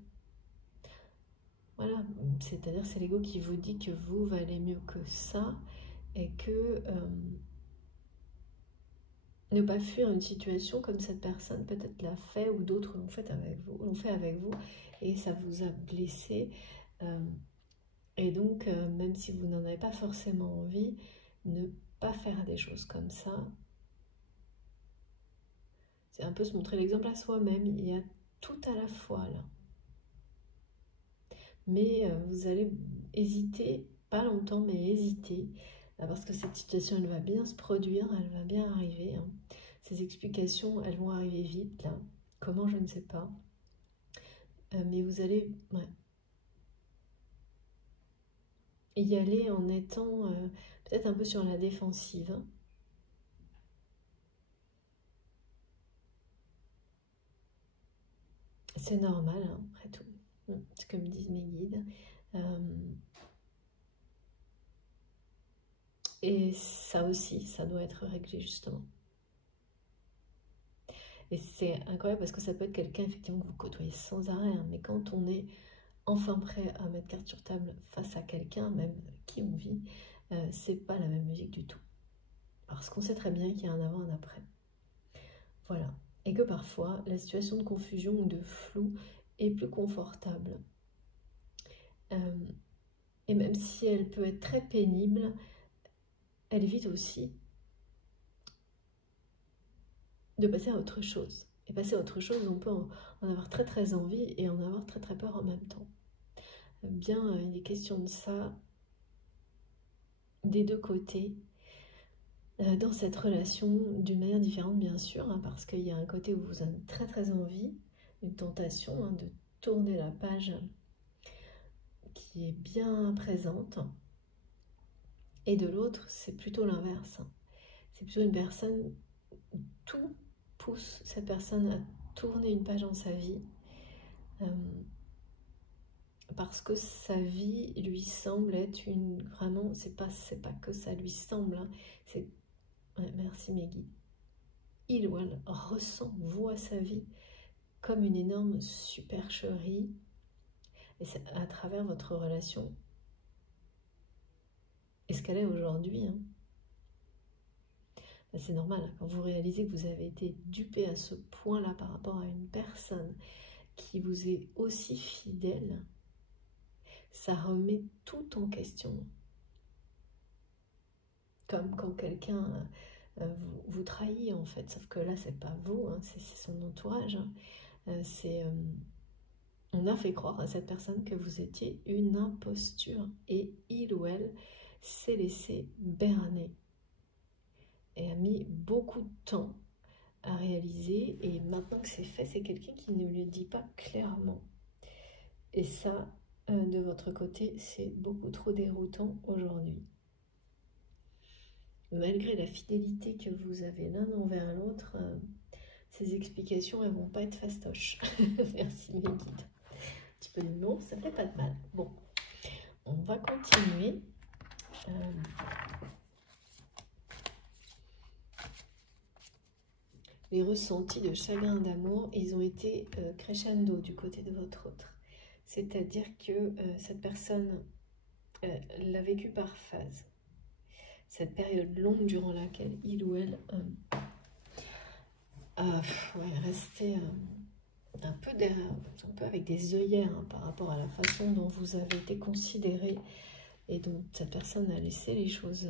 Voilà, c'est-à-dire c'est l'ego qui vous dit que vous valez mieux que ça, et que ne pas fuir une situation comme cette personne peut-être l'a fait, ou d'autres l'ont fait avec vous, et ça vous a blessé. Et donc, même si vous n'en avez pas forcément envie, ne pas faire des choses comme ça. C'est un peu se montrer l'exemple à soi-même. Il y a tout à la fois là. Mais vous allez hésiter, pas longtemps, mais hésiter, parce que cette situation, elle va bien se produire, elle va bien arriver. Hein. Ces explications, elles vont arriver vite, là. Comment, je ne sais pas. Mais vous allez y aller en étant peut-être un peu sur la défensive. Hein. C'est normal, hein, après tout. C'est comme disent mes guides. Et ça aussi, ça doit être réglé justement. Et c'est incroyable parce que ça peut être quelqu'un effectivement que vous côtoyez sans arrêt, hein, mais quand on est enfin prêt à mettre carte sur table face à quelqu'un, même avec qui on vit, c'est pas la même musique du tout. Parce qu'on sait très bien qu'il y a un avant, un après. Voilà. Et que parfois, la situation de confusion ou de flou est plus confortable. Et même si elle peut être très pénible, elle évite aussi de passer à autre chose. Et passer à autre chose, on peut en avoir très très envie et en avoir très très peur en même temps. Bien, il est question de ça des deux côtés, dans cette relation, d'une manière différente bien sûr, hein, parce qu'il y a un côté où vous avez très très envie, une tentation, hein, tourner la page qui est bien présente. Et de l'autre, c'est plutôt l'inverse. C'est plutôt une personne où tout pousse cette personne à tourner une page dans sa vie. Parce que sa vie lui semble être une... Vraiment, c'est pas que ça lui semble. Hein, c'est... Ouais, merci Meggy. Il ou elle ressent, voit sa vie comme une énorme supercherie. Et c'est à travers votre relation. Et ce qu'elle est aujourd'hui. Hein. C'est normal, hein, quand vous réalisez que vous avez été dupé à ce point-là par rapport à une personne qui vous est aussi fidèle, ça remet tout en question. Comme quand quelqu'un vous trahit en fait, sauf que là c'est pas vous, hein, c'est son entourage. Hein. On a fait croire à cette personne que vous étiez une imposture et il ou elle s'est laissé berner et a mis beaucoup de temps à réaliser, et maintenant que c'est fait, c'est quelqu'un qui ne le dit pas clairement. Et ça, de votre côté, c'est beaucoup trop déroutant aujourd'hui. Malgré la fidélité que vous avez l'un envers l'autre, ces explications, elles vont pas être fastoches. Merci mes guides. Un petit peu de nom, ça fait pas de mal. Bon, on va continuer. Les ressentis de chagrin d'amour, ils ont été crescendo du côté de votre autre. C'est-à-dire que cette personne l'a vécu par phase. Cette période longue durant laquelle il ou elle restait un peu avec des œillères hein, par rapport à la façon dont vous avez été considéré et dont cette personne a laissé les choses...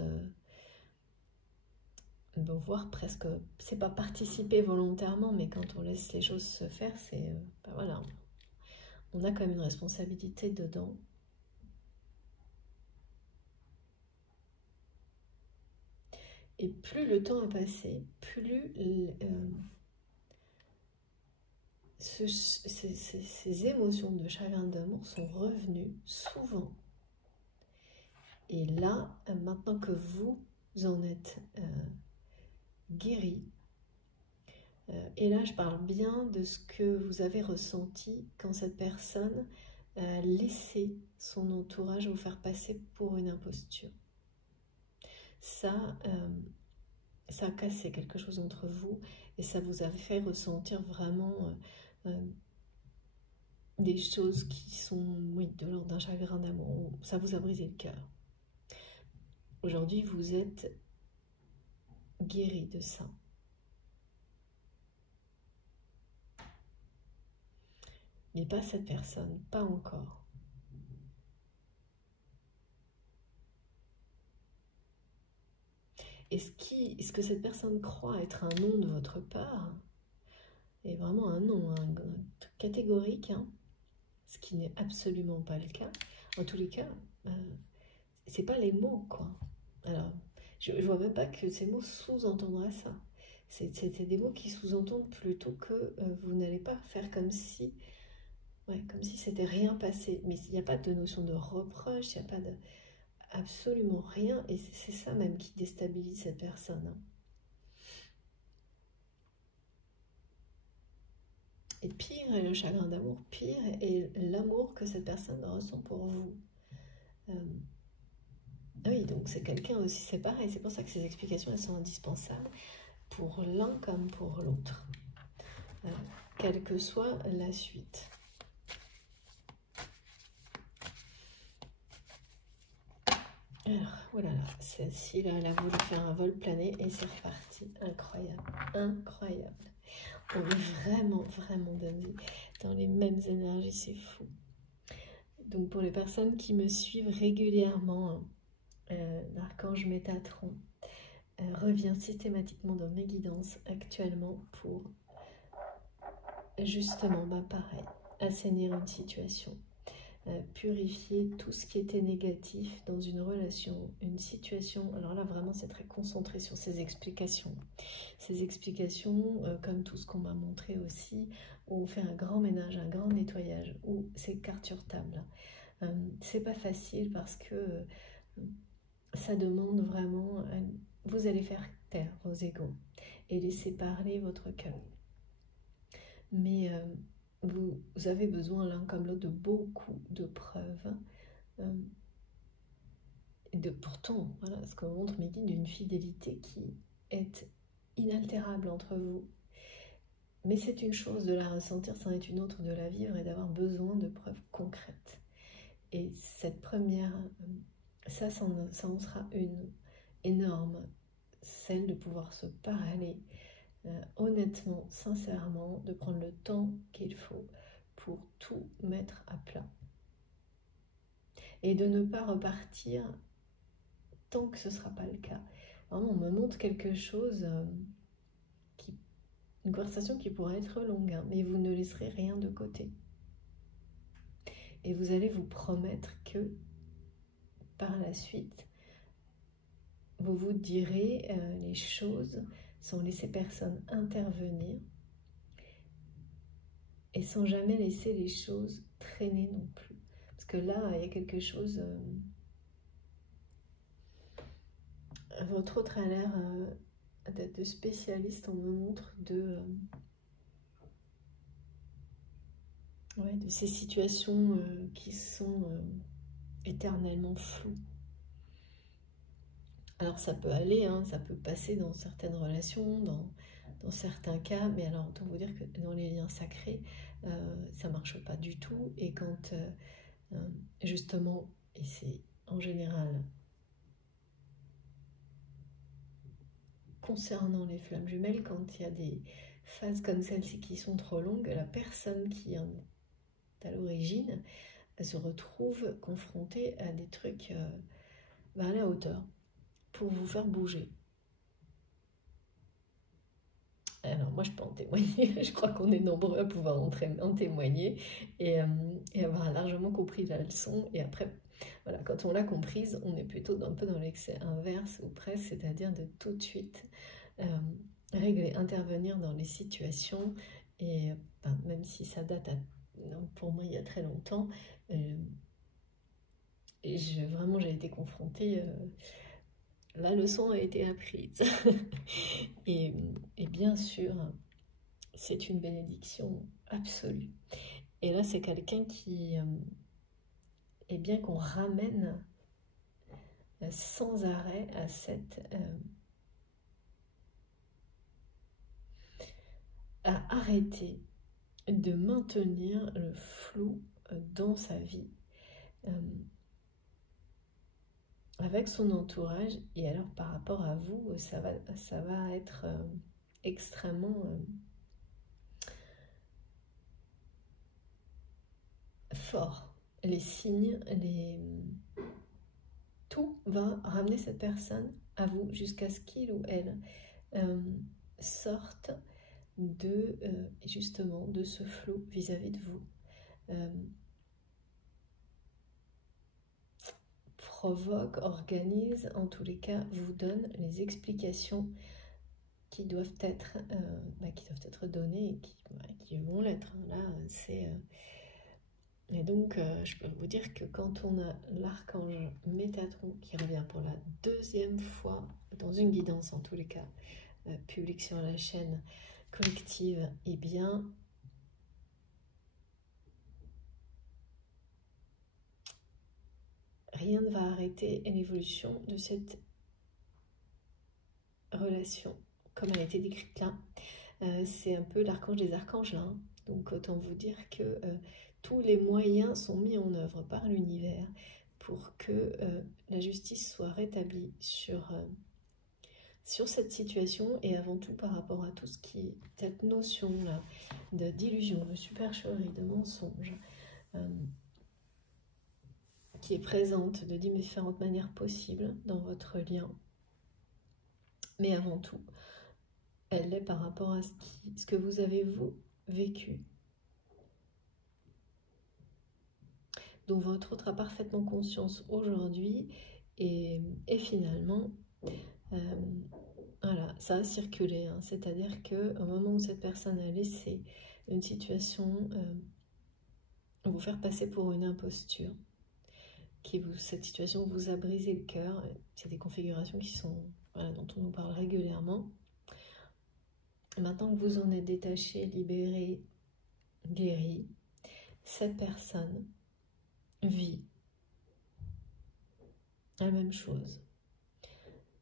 voire presque, c'est pas participer volontairement, mais quand on laisse les choses se faire, c'est voilà, on a quand même une responsabilité dedans. Et plus le temps a passé, plus ces émotions de chagrin d'amour sont revenues souvent. Et là, maintenant que vous en êtes guéri, et là je parle bien de ce que vous avez ressenti quand cette personne a laissé son entourage vous faire passer pour une imposture. Ça a cassé quelque chose entre vous et ça vous a fait ressentir vraiment des choses qui sont, oui, de l'ordre d'un chagrin d'amour. Ça vous a brisé le cœur. Aujourd'hui, vous êtes guéri de ça. Mais pas cette personne, pas encore. Et ce que cette personne croit être un non de votre part est vraiment un non, un catégorique, hein, ce qui n'est absolument pas le cas. En tous les cas, c'est pas les mots, quoi. Alors, je vois même pas que ces mots sous-entendraient ça. C'était des mots qui sous-entendent plutôt que vous n'allez pas faire comme si c'était rien passé. Mais il n'y a pas de notion de reproche, il n'y a pas de... absolument rien, et c'est ça même qui déstabilise cette personne. Hein. Et pire est le chagrin d'amour, pire est l'amour que cette personne ressent pour vous. Oui, donc c'est quelqu'un aussi, c'est pareil, c'est pour ça que ces explications elles sont indispensables pour l'un comme pour l'autre, quelle que soit la suite. Alors, voilà, celle-ci, là, elle a voulu faire un vol plané et c'est reparti. Incroyable, incroyable. On est vraiment, vraiment dans les mêmes énergies, c'est fou. Donc, pour les personnes qui me suivent régulièrement, l'archange Métatron revient systématiquement dans mes guidances actuellement pour, justement, pareil, assainir une situation. purifier tout ce qui était négatif dans une relation, une situation. Alors là, vraiment, c'est très concentré sur ces explications. Ces explications, comme tout ce qu'on m'a montré aussi, où on fait un grand ménage, un grand nettoyage, où c'est carte sur table. C'est pas facile parce que ça demande vraiment... vous allez faire taire vos égos et laisser parler votre cœur. Mais vous avez besoin l'un comme l'autre de beaucoup de preuves. Pourtant, voilà ce que montre mes guides, d'une fidélité qui est inaltérable entre vous. Mais c'est une chose de la ressentir, c'en est une autre de la vivre et d'avoir besoin de preuves concrètes. Et cette première, ça en sera une énorme, celle de pouvoir se parler honnêtement, sincèrement, de prendre le temps qu'il faut pour tout mettre à plat. Et de ne pas repartir tant que ce ne sera pas le cas. Vraiment, on me montre quelque chose, une conversation qui pourrait être longue, hein, mais vous ne laisserez rien de côté. Et vous allez vous promettre que par la suite, vous vous direz les choses sans laisser personne intervenir et sans jamais laisser les choses traîner non plus. Parce que là, il y a quelque chose... votre autre a l'air d'être spécialiste, on me montre de ces situations qui sont éternellement floues. Alors ça peut aller, hein, ça peut passer dans certaines relations, dans certains cas, mais alors autant vous dire que dans les liens sacrés, ça ne marche pas du tout. Et quand justement, et c'est en général concernant les flammes jumelles, quand il y a des phases comme celle-ci qui sont trop longues, la personne qui en est à l'origine se retrouve confrontée à des trucs à la hauteur pour vous faire bouger. Alors moi je peux en témoigner, je crois qu'on est nombreux à pouvoir en témoigner et avoir largement compris la leçon. Et après, voilà, quand on l'a comprise, on est plutôt un peu dans l'excès inverse ou presque, c'est-à-dire de tout de suite régler, intervenir dans les situations. Et même si ça date pour moi il y a très longtemps, et vraiment j'ai été confrontée... la leçon a été apprise. et bien sûr, c'est une bénédiction absolue. Et là, c'est quelqu'un qui est bien qu'on ramène sans arrêt à cette... à arrêter de maintenir le flou dans sa vie. Avec son entourage, et alors par rapport à vous, ça va être extrêmement fort. Les signes, tout va ramener cette personne à vous jusqu'à ce qu'il ou elle sorte de justement de ce flou vis-à-vis de vous. Provoque, organise, en tous les cas, vous donne les explications qui doivent être données et qui vont l'être. Là, c'est... Et donc, je peux vous dire que quand on a l'archange Métatron qui revient pour la deuxième fois dans une guidance, en tous les cas, publique sur la chaîne collective, eh bien, rien ne va arrêter l'évolution de cette relation, comme elle a été décrite là. C'est un peu l'archange des archanges là, hein. Donc autant vous dire que tous les moyens sont mis en œuvre par l'univers pour que la justice soit rétablie sur cette situation, et avant tout par rapport à tout ce qui est cette notion là d'illusion, de supercherie, de mensonge, qui est présente de différentes manières possibles dans votre lien. Mais avant tout, elle l'est par rapport à ce que vous avez, vous, vécu. dont votre autre a parfaitement conscience aujourd'hui, et finalement, voilà, ça a circulé, hein. C'est-à-dire qu'au moment où cette personne a laissé une situation vous faire passer pour une imposture, cette situation vous a brisé le cœur, c'est des configurations qui sont, voilà, dont on nous parle régulièrement. Maintenant que vous en êtes détaché, libéré, guéri, cette personne vit la même chose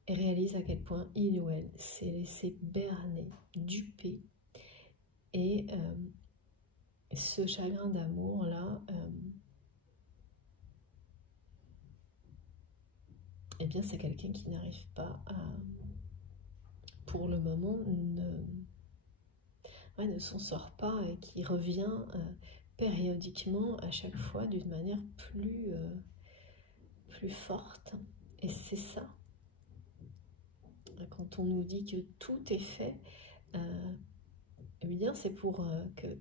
et réalise à quel point il ou elle s'est laissé berner, duper, et ce chagrin d'amour-là, eh bien c'est quelqu'un qui n'arrive pas à, pour le moment, ne s'en sort pas, et qui revient périodiquement à chaque fois d'une manière plus forte. Et c'est ça, quand on nous dit que tout est fait, eh bien c'est pour que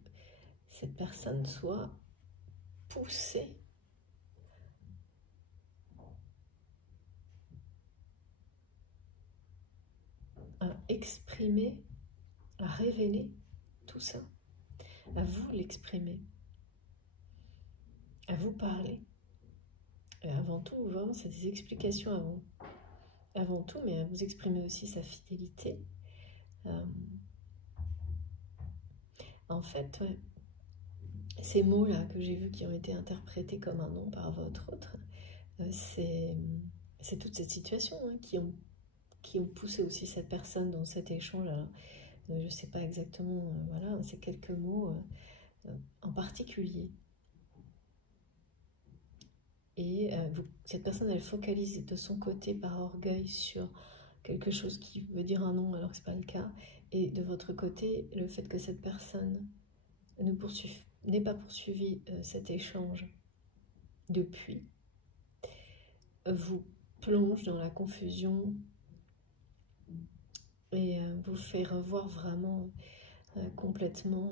cette personne soit poussée à exprimer, à révéler tout ça, à vous l'exprimer, à vous parler. Et avant tout, vraiment, c'est des explications avant tout, mais à vous exprimer aussi sa fidélité. En fait, ouais, ces mots-là que j'ai vus qui ont été interprétés comme un nom par votre autre, c'est toute cette situation, hein, qui ont poussé aussi cette personne dans cet échange. Alors, je ne sais pas exactement, voilà, c'est quelques mots en particulier. Et cette personne, elle focalise de son côté par orgueil sur quelque chose qui veut dire un non alors que ce n'est pas le cas. Et de votre côté, le fait que cette personne n'ait pas poursuivi cet échange depuis, vous plonge dans la confusion et vous fait revoir vraiment complètement...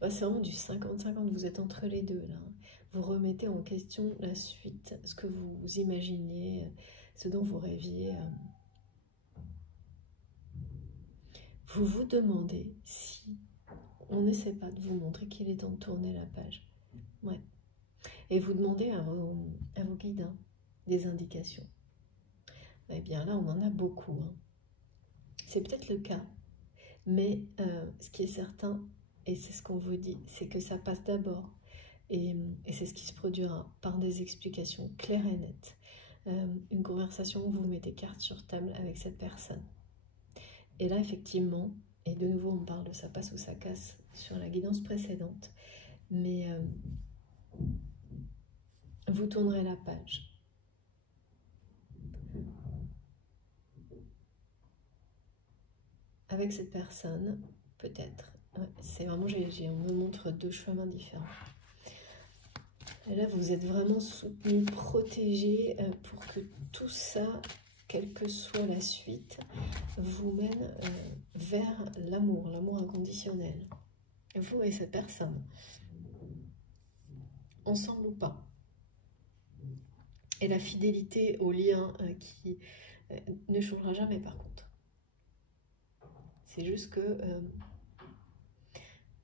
c'est vraiment du 50-50, vous êtes entre les deux là. Vous remettez en question la suite, ce que vous imaginiez, ce dont vous rêviez. Vous vous demandez si on n'essaie pas de vous montrer qu'il est temps de tourner la page. Ouais. Et vous demandez à vos guides, hein, des indications. Eh bien là, on en a beaucoup, hein. C'est peut-être le cas, mais ce qui est certain, et c'est ce qu'on vous dit, c'est que ça passe d'abord, et c'est ce qui se produira par des explications claires et nettes. Une conversation où vous mettez carte sur table avec cette personne. Et là, effectivement, et de nouveau, on parle de ça passe ou ça casse sur la guidance précédente, mais vous tournerez la page. Avec cette personne, peut-être. Ouais, c'est vraiment, on me montre deux chemins différents. Et là, vous êtes vraiment soutenu, protégé pour que tout ça, quelle que soit la suite, vous mène vers l'amour inconditionnel. Vous et cette personne, ensemble ou pas. Et la fidélité au lien qui ne changera jamais par contre. C'est juste que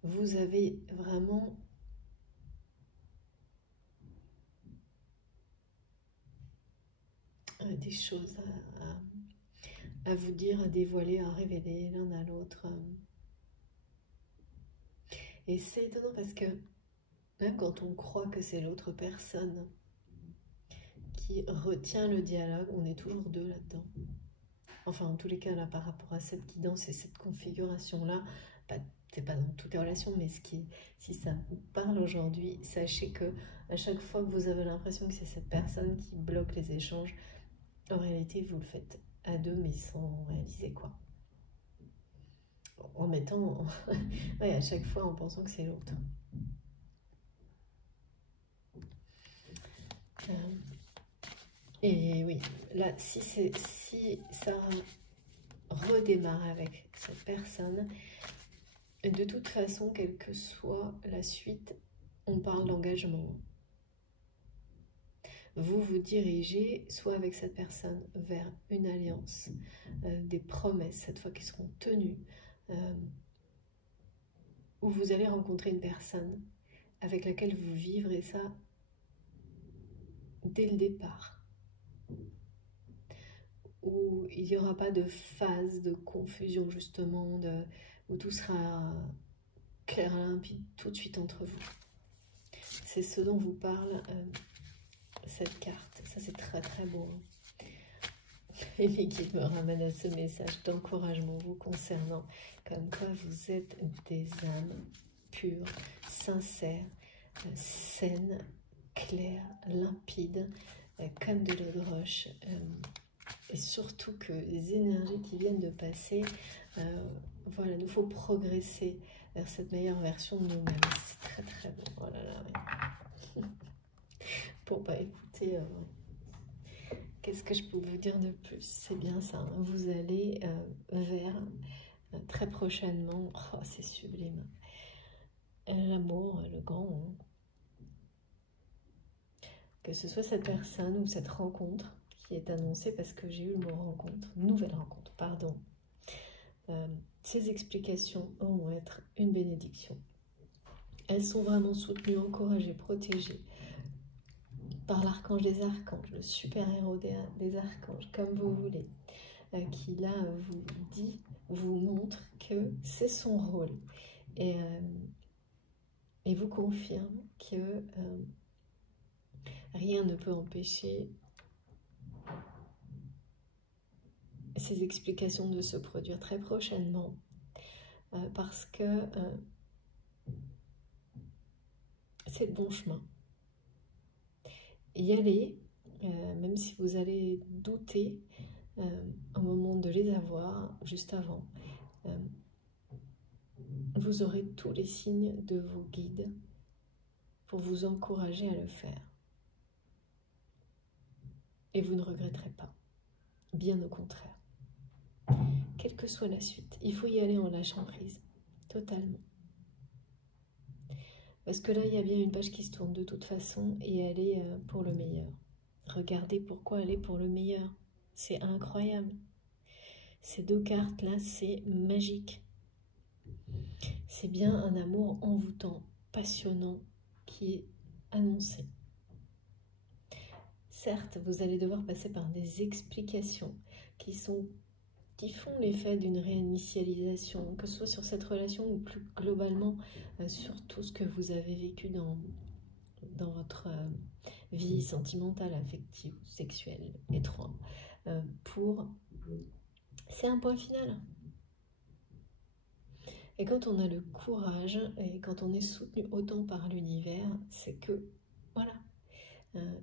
vous avez vraiment des choses à vous dire, à dévoiler, à révéler l'un à l'autre. Et c'est étonnant parce que même quand on croit que c'est l'autre personne qui retient le dialogue, on est toujours deux là-dedans. Enfin, en tous les cas, là, par rapport à cette guidance et cette configuration-là, c'est pas dans toutes les relations, mais si ça vous parle aujourd'hui, sachez que à chaque fois que vous avez l'impression que c'est cette personne qui bloque les échanges, en réalité, vous le faites à deux, mais sans réaliser quoi. En mettant, ouais, à chaque fois en pensant que c'est l'autre. Et oui, là, si ça redémarre avec cette personne, de toute façon, quelle que soit la suite, on parle d'engagement. Vous vous dirigez soit avec cette personne vers une alliance, des promesses cette fois qui seront tenues, où vous allez rencontrer une personne avec laquelle vous vivrez ça dès le départ, où il n'y aura pas de phase de confusion justement, où tout sera clair et limpide tout de suite entre vous. C'est ce dont vous parle cette carte. Ça c'est très très beau. Et mes guides me ramènent à ce message d'encouragement vous concernant, comme quoi vous êtes des âmes pures, sincères, saines, claires, limpides, comme de l'eau de roche, et surtout que les énergies qui viennent de passer, voilà, nous faut progresser vers cette meilleure version de nous-mêmes. C'est très très bon. Oh là là, ouais. Bon bah écoutez, qu'est-ce que je peux vous dire de plus? C'est bien ça, hein. Vous allez vers très prochainement, oh, c'est sublime, l'amour, le grand, hein. Que ce soit cette personne ou cette rencontre qui est annoncée, parce que j'ai eu le mot rencontre, nouvelle rencontre, pardon. Ces explications vont être une bénédiction. Elles sont vraiment soutenues, encouragées, protégées par l'archange des archanges, le super-héros des archanges, comme vous voulez, qui là vous dit, vous montre que c'est son rôle et vous confirme que rien ne peut empêcher ces explications de se produire très prochainement, parce que c'est le bon chemin. Y aller, même si vous allez douter au moment de les avoir, juste avant, vous aurez tous les signes de vos guides pour vous encourager à le faire. Et vous ne regretterez pas, bien au contraire. Quelle que soit la suite, il faut y aller en lâchant prise, totalement. Parce que là, il y a bien une page qui se tourne de toute façon et elle est pour le meilleur. Regardez pourquoi elle est pour le meilleur. C'est incroyable. Ces deux cartes-là, c'est magique. C'est bien un amour envoûtant, passionnant, qui est annoncé. Certes, vous allez devoir passer par des explications qui font l'effet d'une réinitialisation, que ce soit sur cette relation ou plus globalement sur tout ce que vous avez vécu dans votre vie sentimentale, affective, sexuelle, étroite. C'est un point final. Et quand on a le courage et quand on est soutenu autant par l'univers, c'est que, voilà,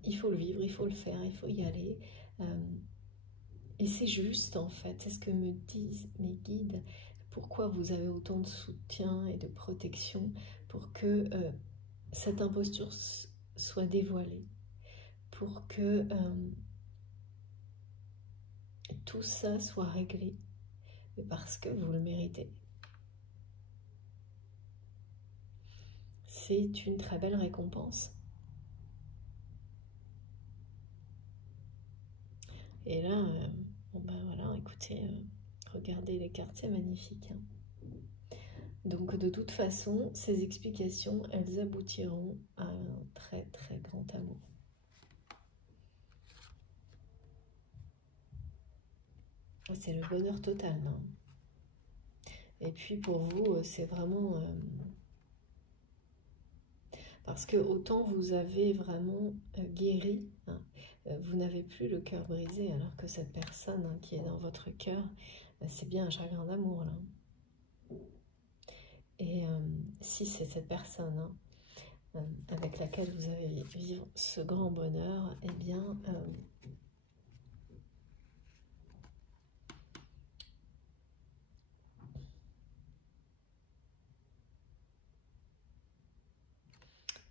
il faut le vivre, il faut le faire, il faut y aller. Et c'est juste, en fait, c'est ce que me disent mes guides. Pourquoi vous avez autant de soutien et de protection pour que cette imposture soit dévoilée, pour que tout ça soit réglé, parce que vous le méritez. C'est une très belle récompense. Et là, bon ben voilà, écoutez, regardez les cartes, c'est magnifique, hein. Donc de toute façon, ces explications, elles aboutiront à un très très grand amour. C'est le bonheur total, hein. Et puis pour vous, c'est vraiment... parce que autant vous avez vraiment guéri, hein, vous n'avez plus le cœur brisé, alors que cette personne, hein, qui est dans votre cœur, c'est bien un chagrin d'amour, là. Et si c'est cette personne, hein, avec laquelle vous allez vivre ce grand bonheur, eh bien...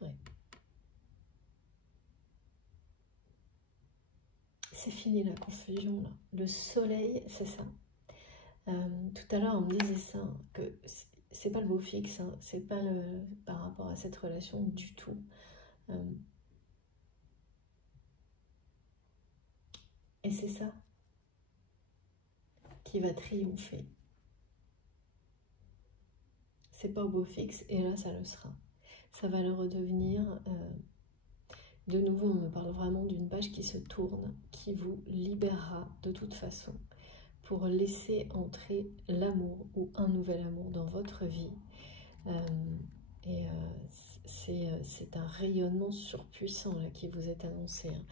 ouais. C'est fini la confusion, là. Le soleil, c'est ça. Tout à l'heure, on me disait ça, que c'est pas le beau fixe, hein, c'est pas par rapport à cette relation du tout. Et c'est ça qui va triompher. C'est pas au beau fixe, et là ça le sera. Ça va le redevenir. De nouveau, on me parle vraiment d'une page qui se tourne, qui vous libérera de toute façon, pour laisser entrer l'amour ou un nouvel amour dans votre vie. C'est un rayonnement surpuissant là, qui vous est annoncé, hein.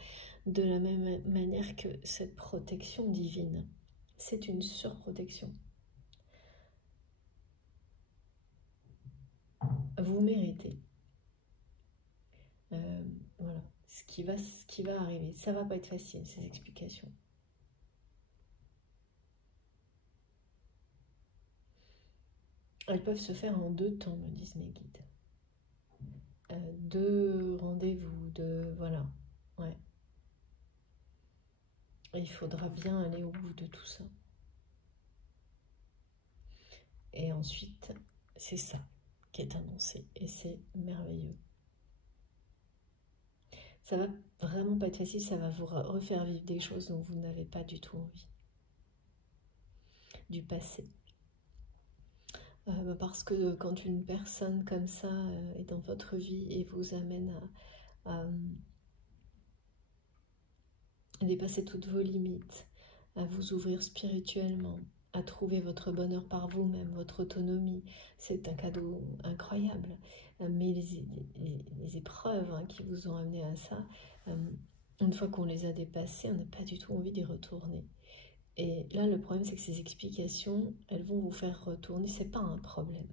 De la même manière que cette protection divine. C'est une surprotection. Vous méritez. Voilà, ce qui va arriver. Ça va pas être facile, ces explications. Elles peuvent se faire en 2 temps, me disent mes guides. 2 rendez-vous, voilà. Ouais. Et il faudra bien aller au bout de tout ça. Et ensuite, c'est ça qui est annoncé. Et c'est merveilleux. Ça va vraiment pas être facile, ça va vous refaire vivre des choses dont vous n'avez pas du tout envie. Du passé. Parce que quand une personne comme ça est dans votre vie et vous amène à dépasser toutes vos limites, à vous ouvrir spirituellement, à trouver votre bonheur par vous-même, votre autonomie, c'est un cadeau incroyable. Mais les épreuves, hein, qui vous ont amené à ça, une fois qu'on les a dépassées, on n'a pas du tout envie d'y retourner. Et là, le problème, c'est que ces explications, elles vont vous faire retourner. C'est pas un problème,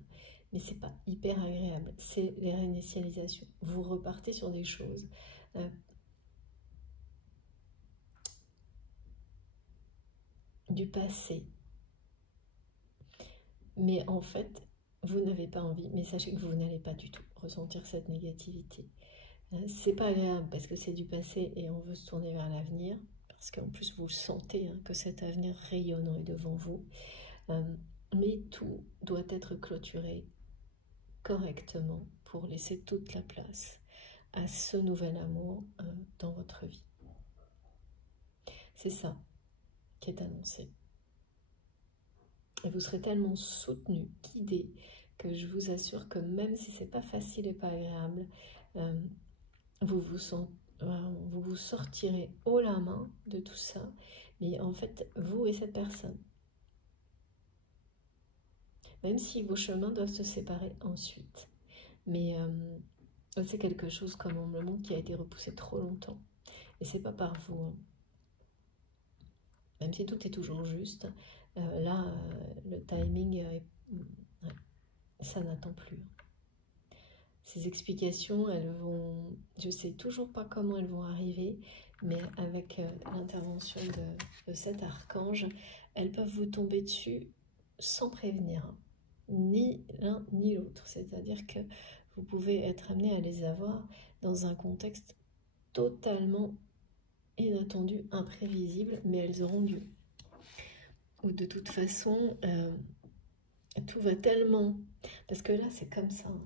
mais c'est pas hyper agréable. C'est les réinitialisations. Vous repartez sur des choses du passé. Mais en fait, vous n'avez pas envie, mais sachez que vous n'allez pas du tout ressentir cette négativité. C'est pas agréable parce que c'est du passé et on veut se tourner vers l'avenir. Parce qu'en plus vous sentez, hein, que cet avenir rayonnant est devant vous. Mais tout doit être clôturé correctement pour laisser toute la place à ce nouvel amour dans votre vie. C'est ça qui est annoncé. Et vous serez tellement soutenu, guidé, que je vous assure que même si c'est pas facile et pas agréable, vous vous sortirez haut la main de tout ça, mais en fait, vous et cette personne. Même si vos chemins doivent se séparer ensuite. Mais c'est quelque chose, comme on me le montre, qui a été repoussé trop longtemps. Et c'est pas par vous. Hein. Même si tout est toujours juste, là, le timing, ça n'attend plus. Ces explications, elles vont... Je sais toujours pas comment elles vont arriver, mais avec l'intervention de cet archange, elles peuvent vous tomber dessus sans prévenir. Hein. Ni l'un ni l'autre. C'est-à-dire que vous pouvez être amené à les avoir dans un contexte totalement inattendu, imprévisible, mais elles auront lieu. Ou de toute façon, tout va tellement... Parce que là, c'est comme ça. Hein.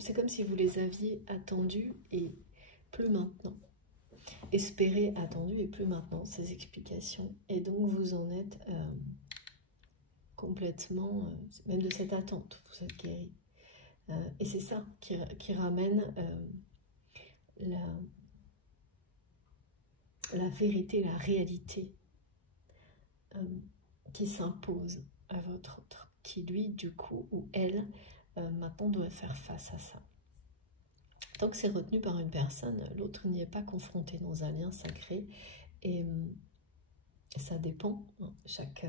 C'est comme si vous les aviez attendus et plus maintenant. Espérés, attendus et plus maintenant, ces explications. Et donc, vous en êtes complètement... même de cette attente, vous êtes guéri. Et c'est ça qui ramène la vérité, la réalité qui s'impose à votre autre, qui lui, du coup, ou elle, maintenant doit faire face à ça. Tant que c'est retenu par une personne, l'autre n'y est pas confronté dans un lien sacré, et ça dépend. Hein. Chaque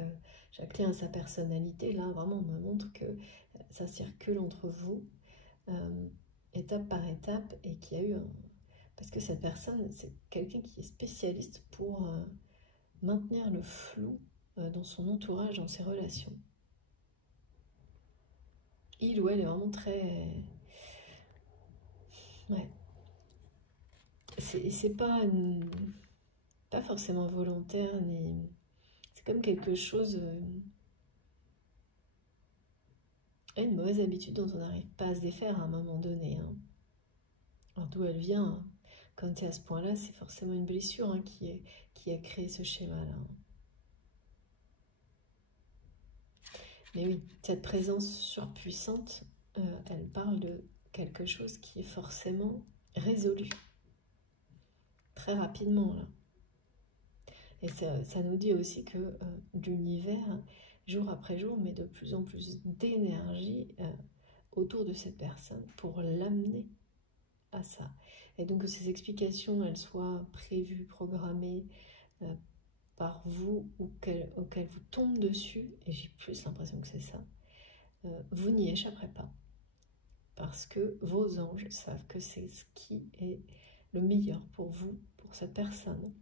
lien a sa personnalité. Là, vraiment, on me montre que ça circule entre vous, étape par étape, et qu'il y a eu un... Parce que cette personne, c'est quelqu'un qui est spécialiste pour maintenir le flou dans son entourage, dans ses relations. Il ou elle est vraiment très... Ouais. C'est pas forcément volontaire, ni... C'est comme quelque chose Et une mauvaise habitude dont on n'arrive pas à se défaire à un moment donné. Hein. Alors d'où elle vient, hein. Quand c'est à ce point-là, c'est forcément une blessure hein, qui a créé ce schéma-là. Mais oui, cette présence surpuissante, elle parle de quelque chose qui est forcément résolu. Très rapidement, là. Et ça nous dit aussi que l'univers, jour après jour, met de plus en plus d'énergie autour de cette personne pour l'amener à ça. Et donc que ces explications, elles soient prévues, programmées par vous ou qu'elles vous tombent dessus, et j'ai plus l'impression que c'est ça, vous n'y échapperez pas. Parce que vos anges savent que c'est ce qui est le meilleur pour vous, pour cette personne.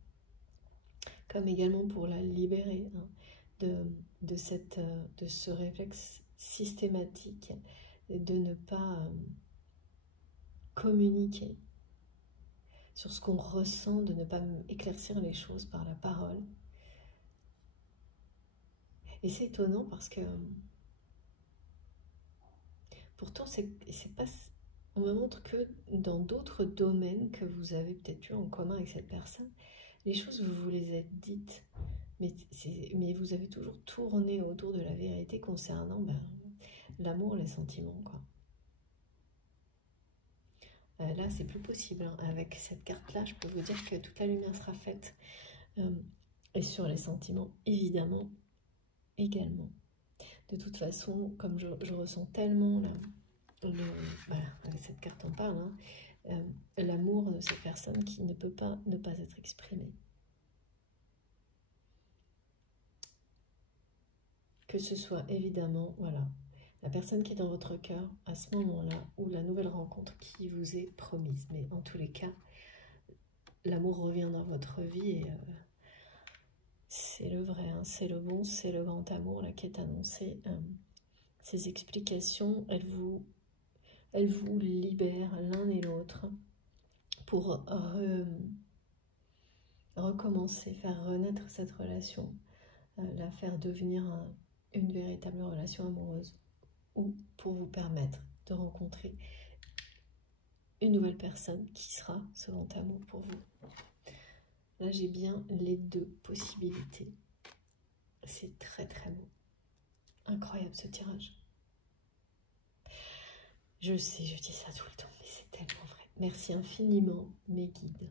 Comme également pour la libérer hein, de ce réflexe systématique de ne pas communiquer sur ce qu'on ressent, de ne pas éclaircir les choses par la parole. Et c'est étonnant parce que pourtant on me montre que dans d'autres domaines que vous avez peut-être eu en commun avec cette personne, les choses vous les êtes dites, mais vous avez toujours tourné autour de la vérité concernant l'amour, les sentiments, quoi. Là, c'est plus possible. Hein. Avec cette carte-là, je peux vous dire que toute la lumière sera faite. Et sur les sentiments, évidemment, également. De toute façon, comme je ressens tellement, voilà, avec cette carte on parle, hein, l'amour de cette personne qui ne peut pas ne pas être exprimé. Que ce soit évidemment, voilà, la personne qui est dans votre cœur à ce moment-là, ou la nouvelle rencontre qui vous est promise. Mais en tous les cas, l'amour revient dans votre vie et c'est le vrai, hein, c'est le bon, c'est le grand amour là, qui est annoncé. Ces explications, elles vous libèrent l'un et l'autre pour recommencer, faire renaître cette relation, la faire devenir une véritable relation amoureuse, ou pour vous permettre de rencontrer une nouvelle personne qui sera ce grand amour pour vous. Là, j'ai bien les deux possibilités. C'est très très beau. Incroyable ce tirage. Je sais, je dis ça tout le temps, mais c'est tellement vrai. Merci infiniment, mes guides.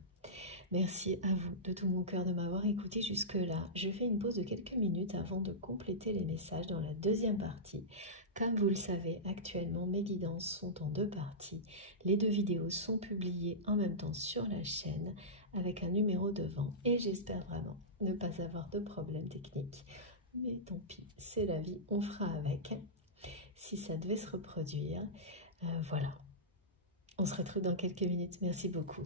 Merci à vous de tout mon cœur de m'avoir écouté jusque-là. Je fais une pause de quelques minutes avant de compléter les messages dans la deuxième partie. Comme vous le savez, actuellement, mes guidances sont en 2 parties. Les 2 vidéos sont publiées en même temps sur la chaîne avec un numéro devant. Et j'espère vraiment ne pas avoir de problème technique. Mais tant pis, c'est la vie, on fera avec. Si ça devait se reproduire, voilà. On se retrouve dans quelques minutes. Merci beaucoup.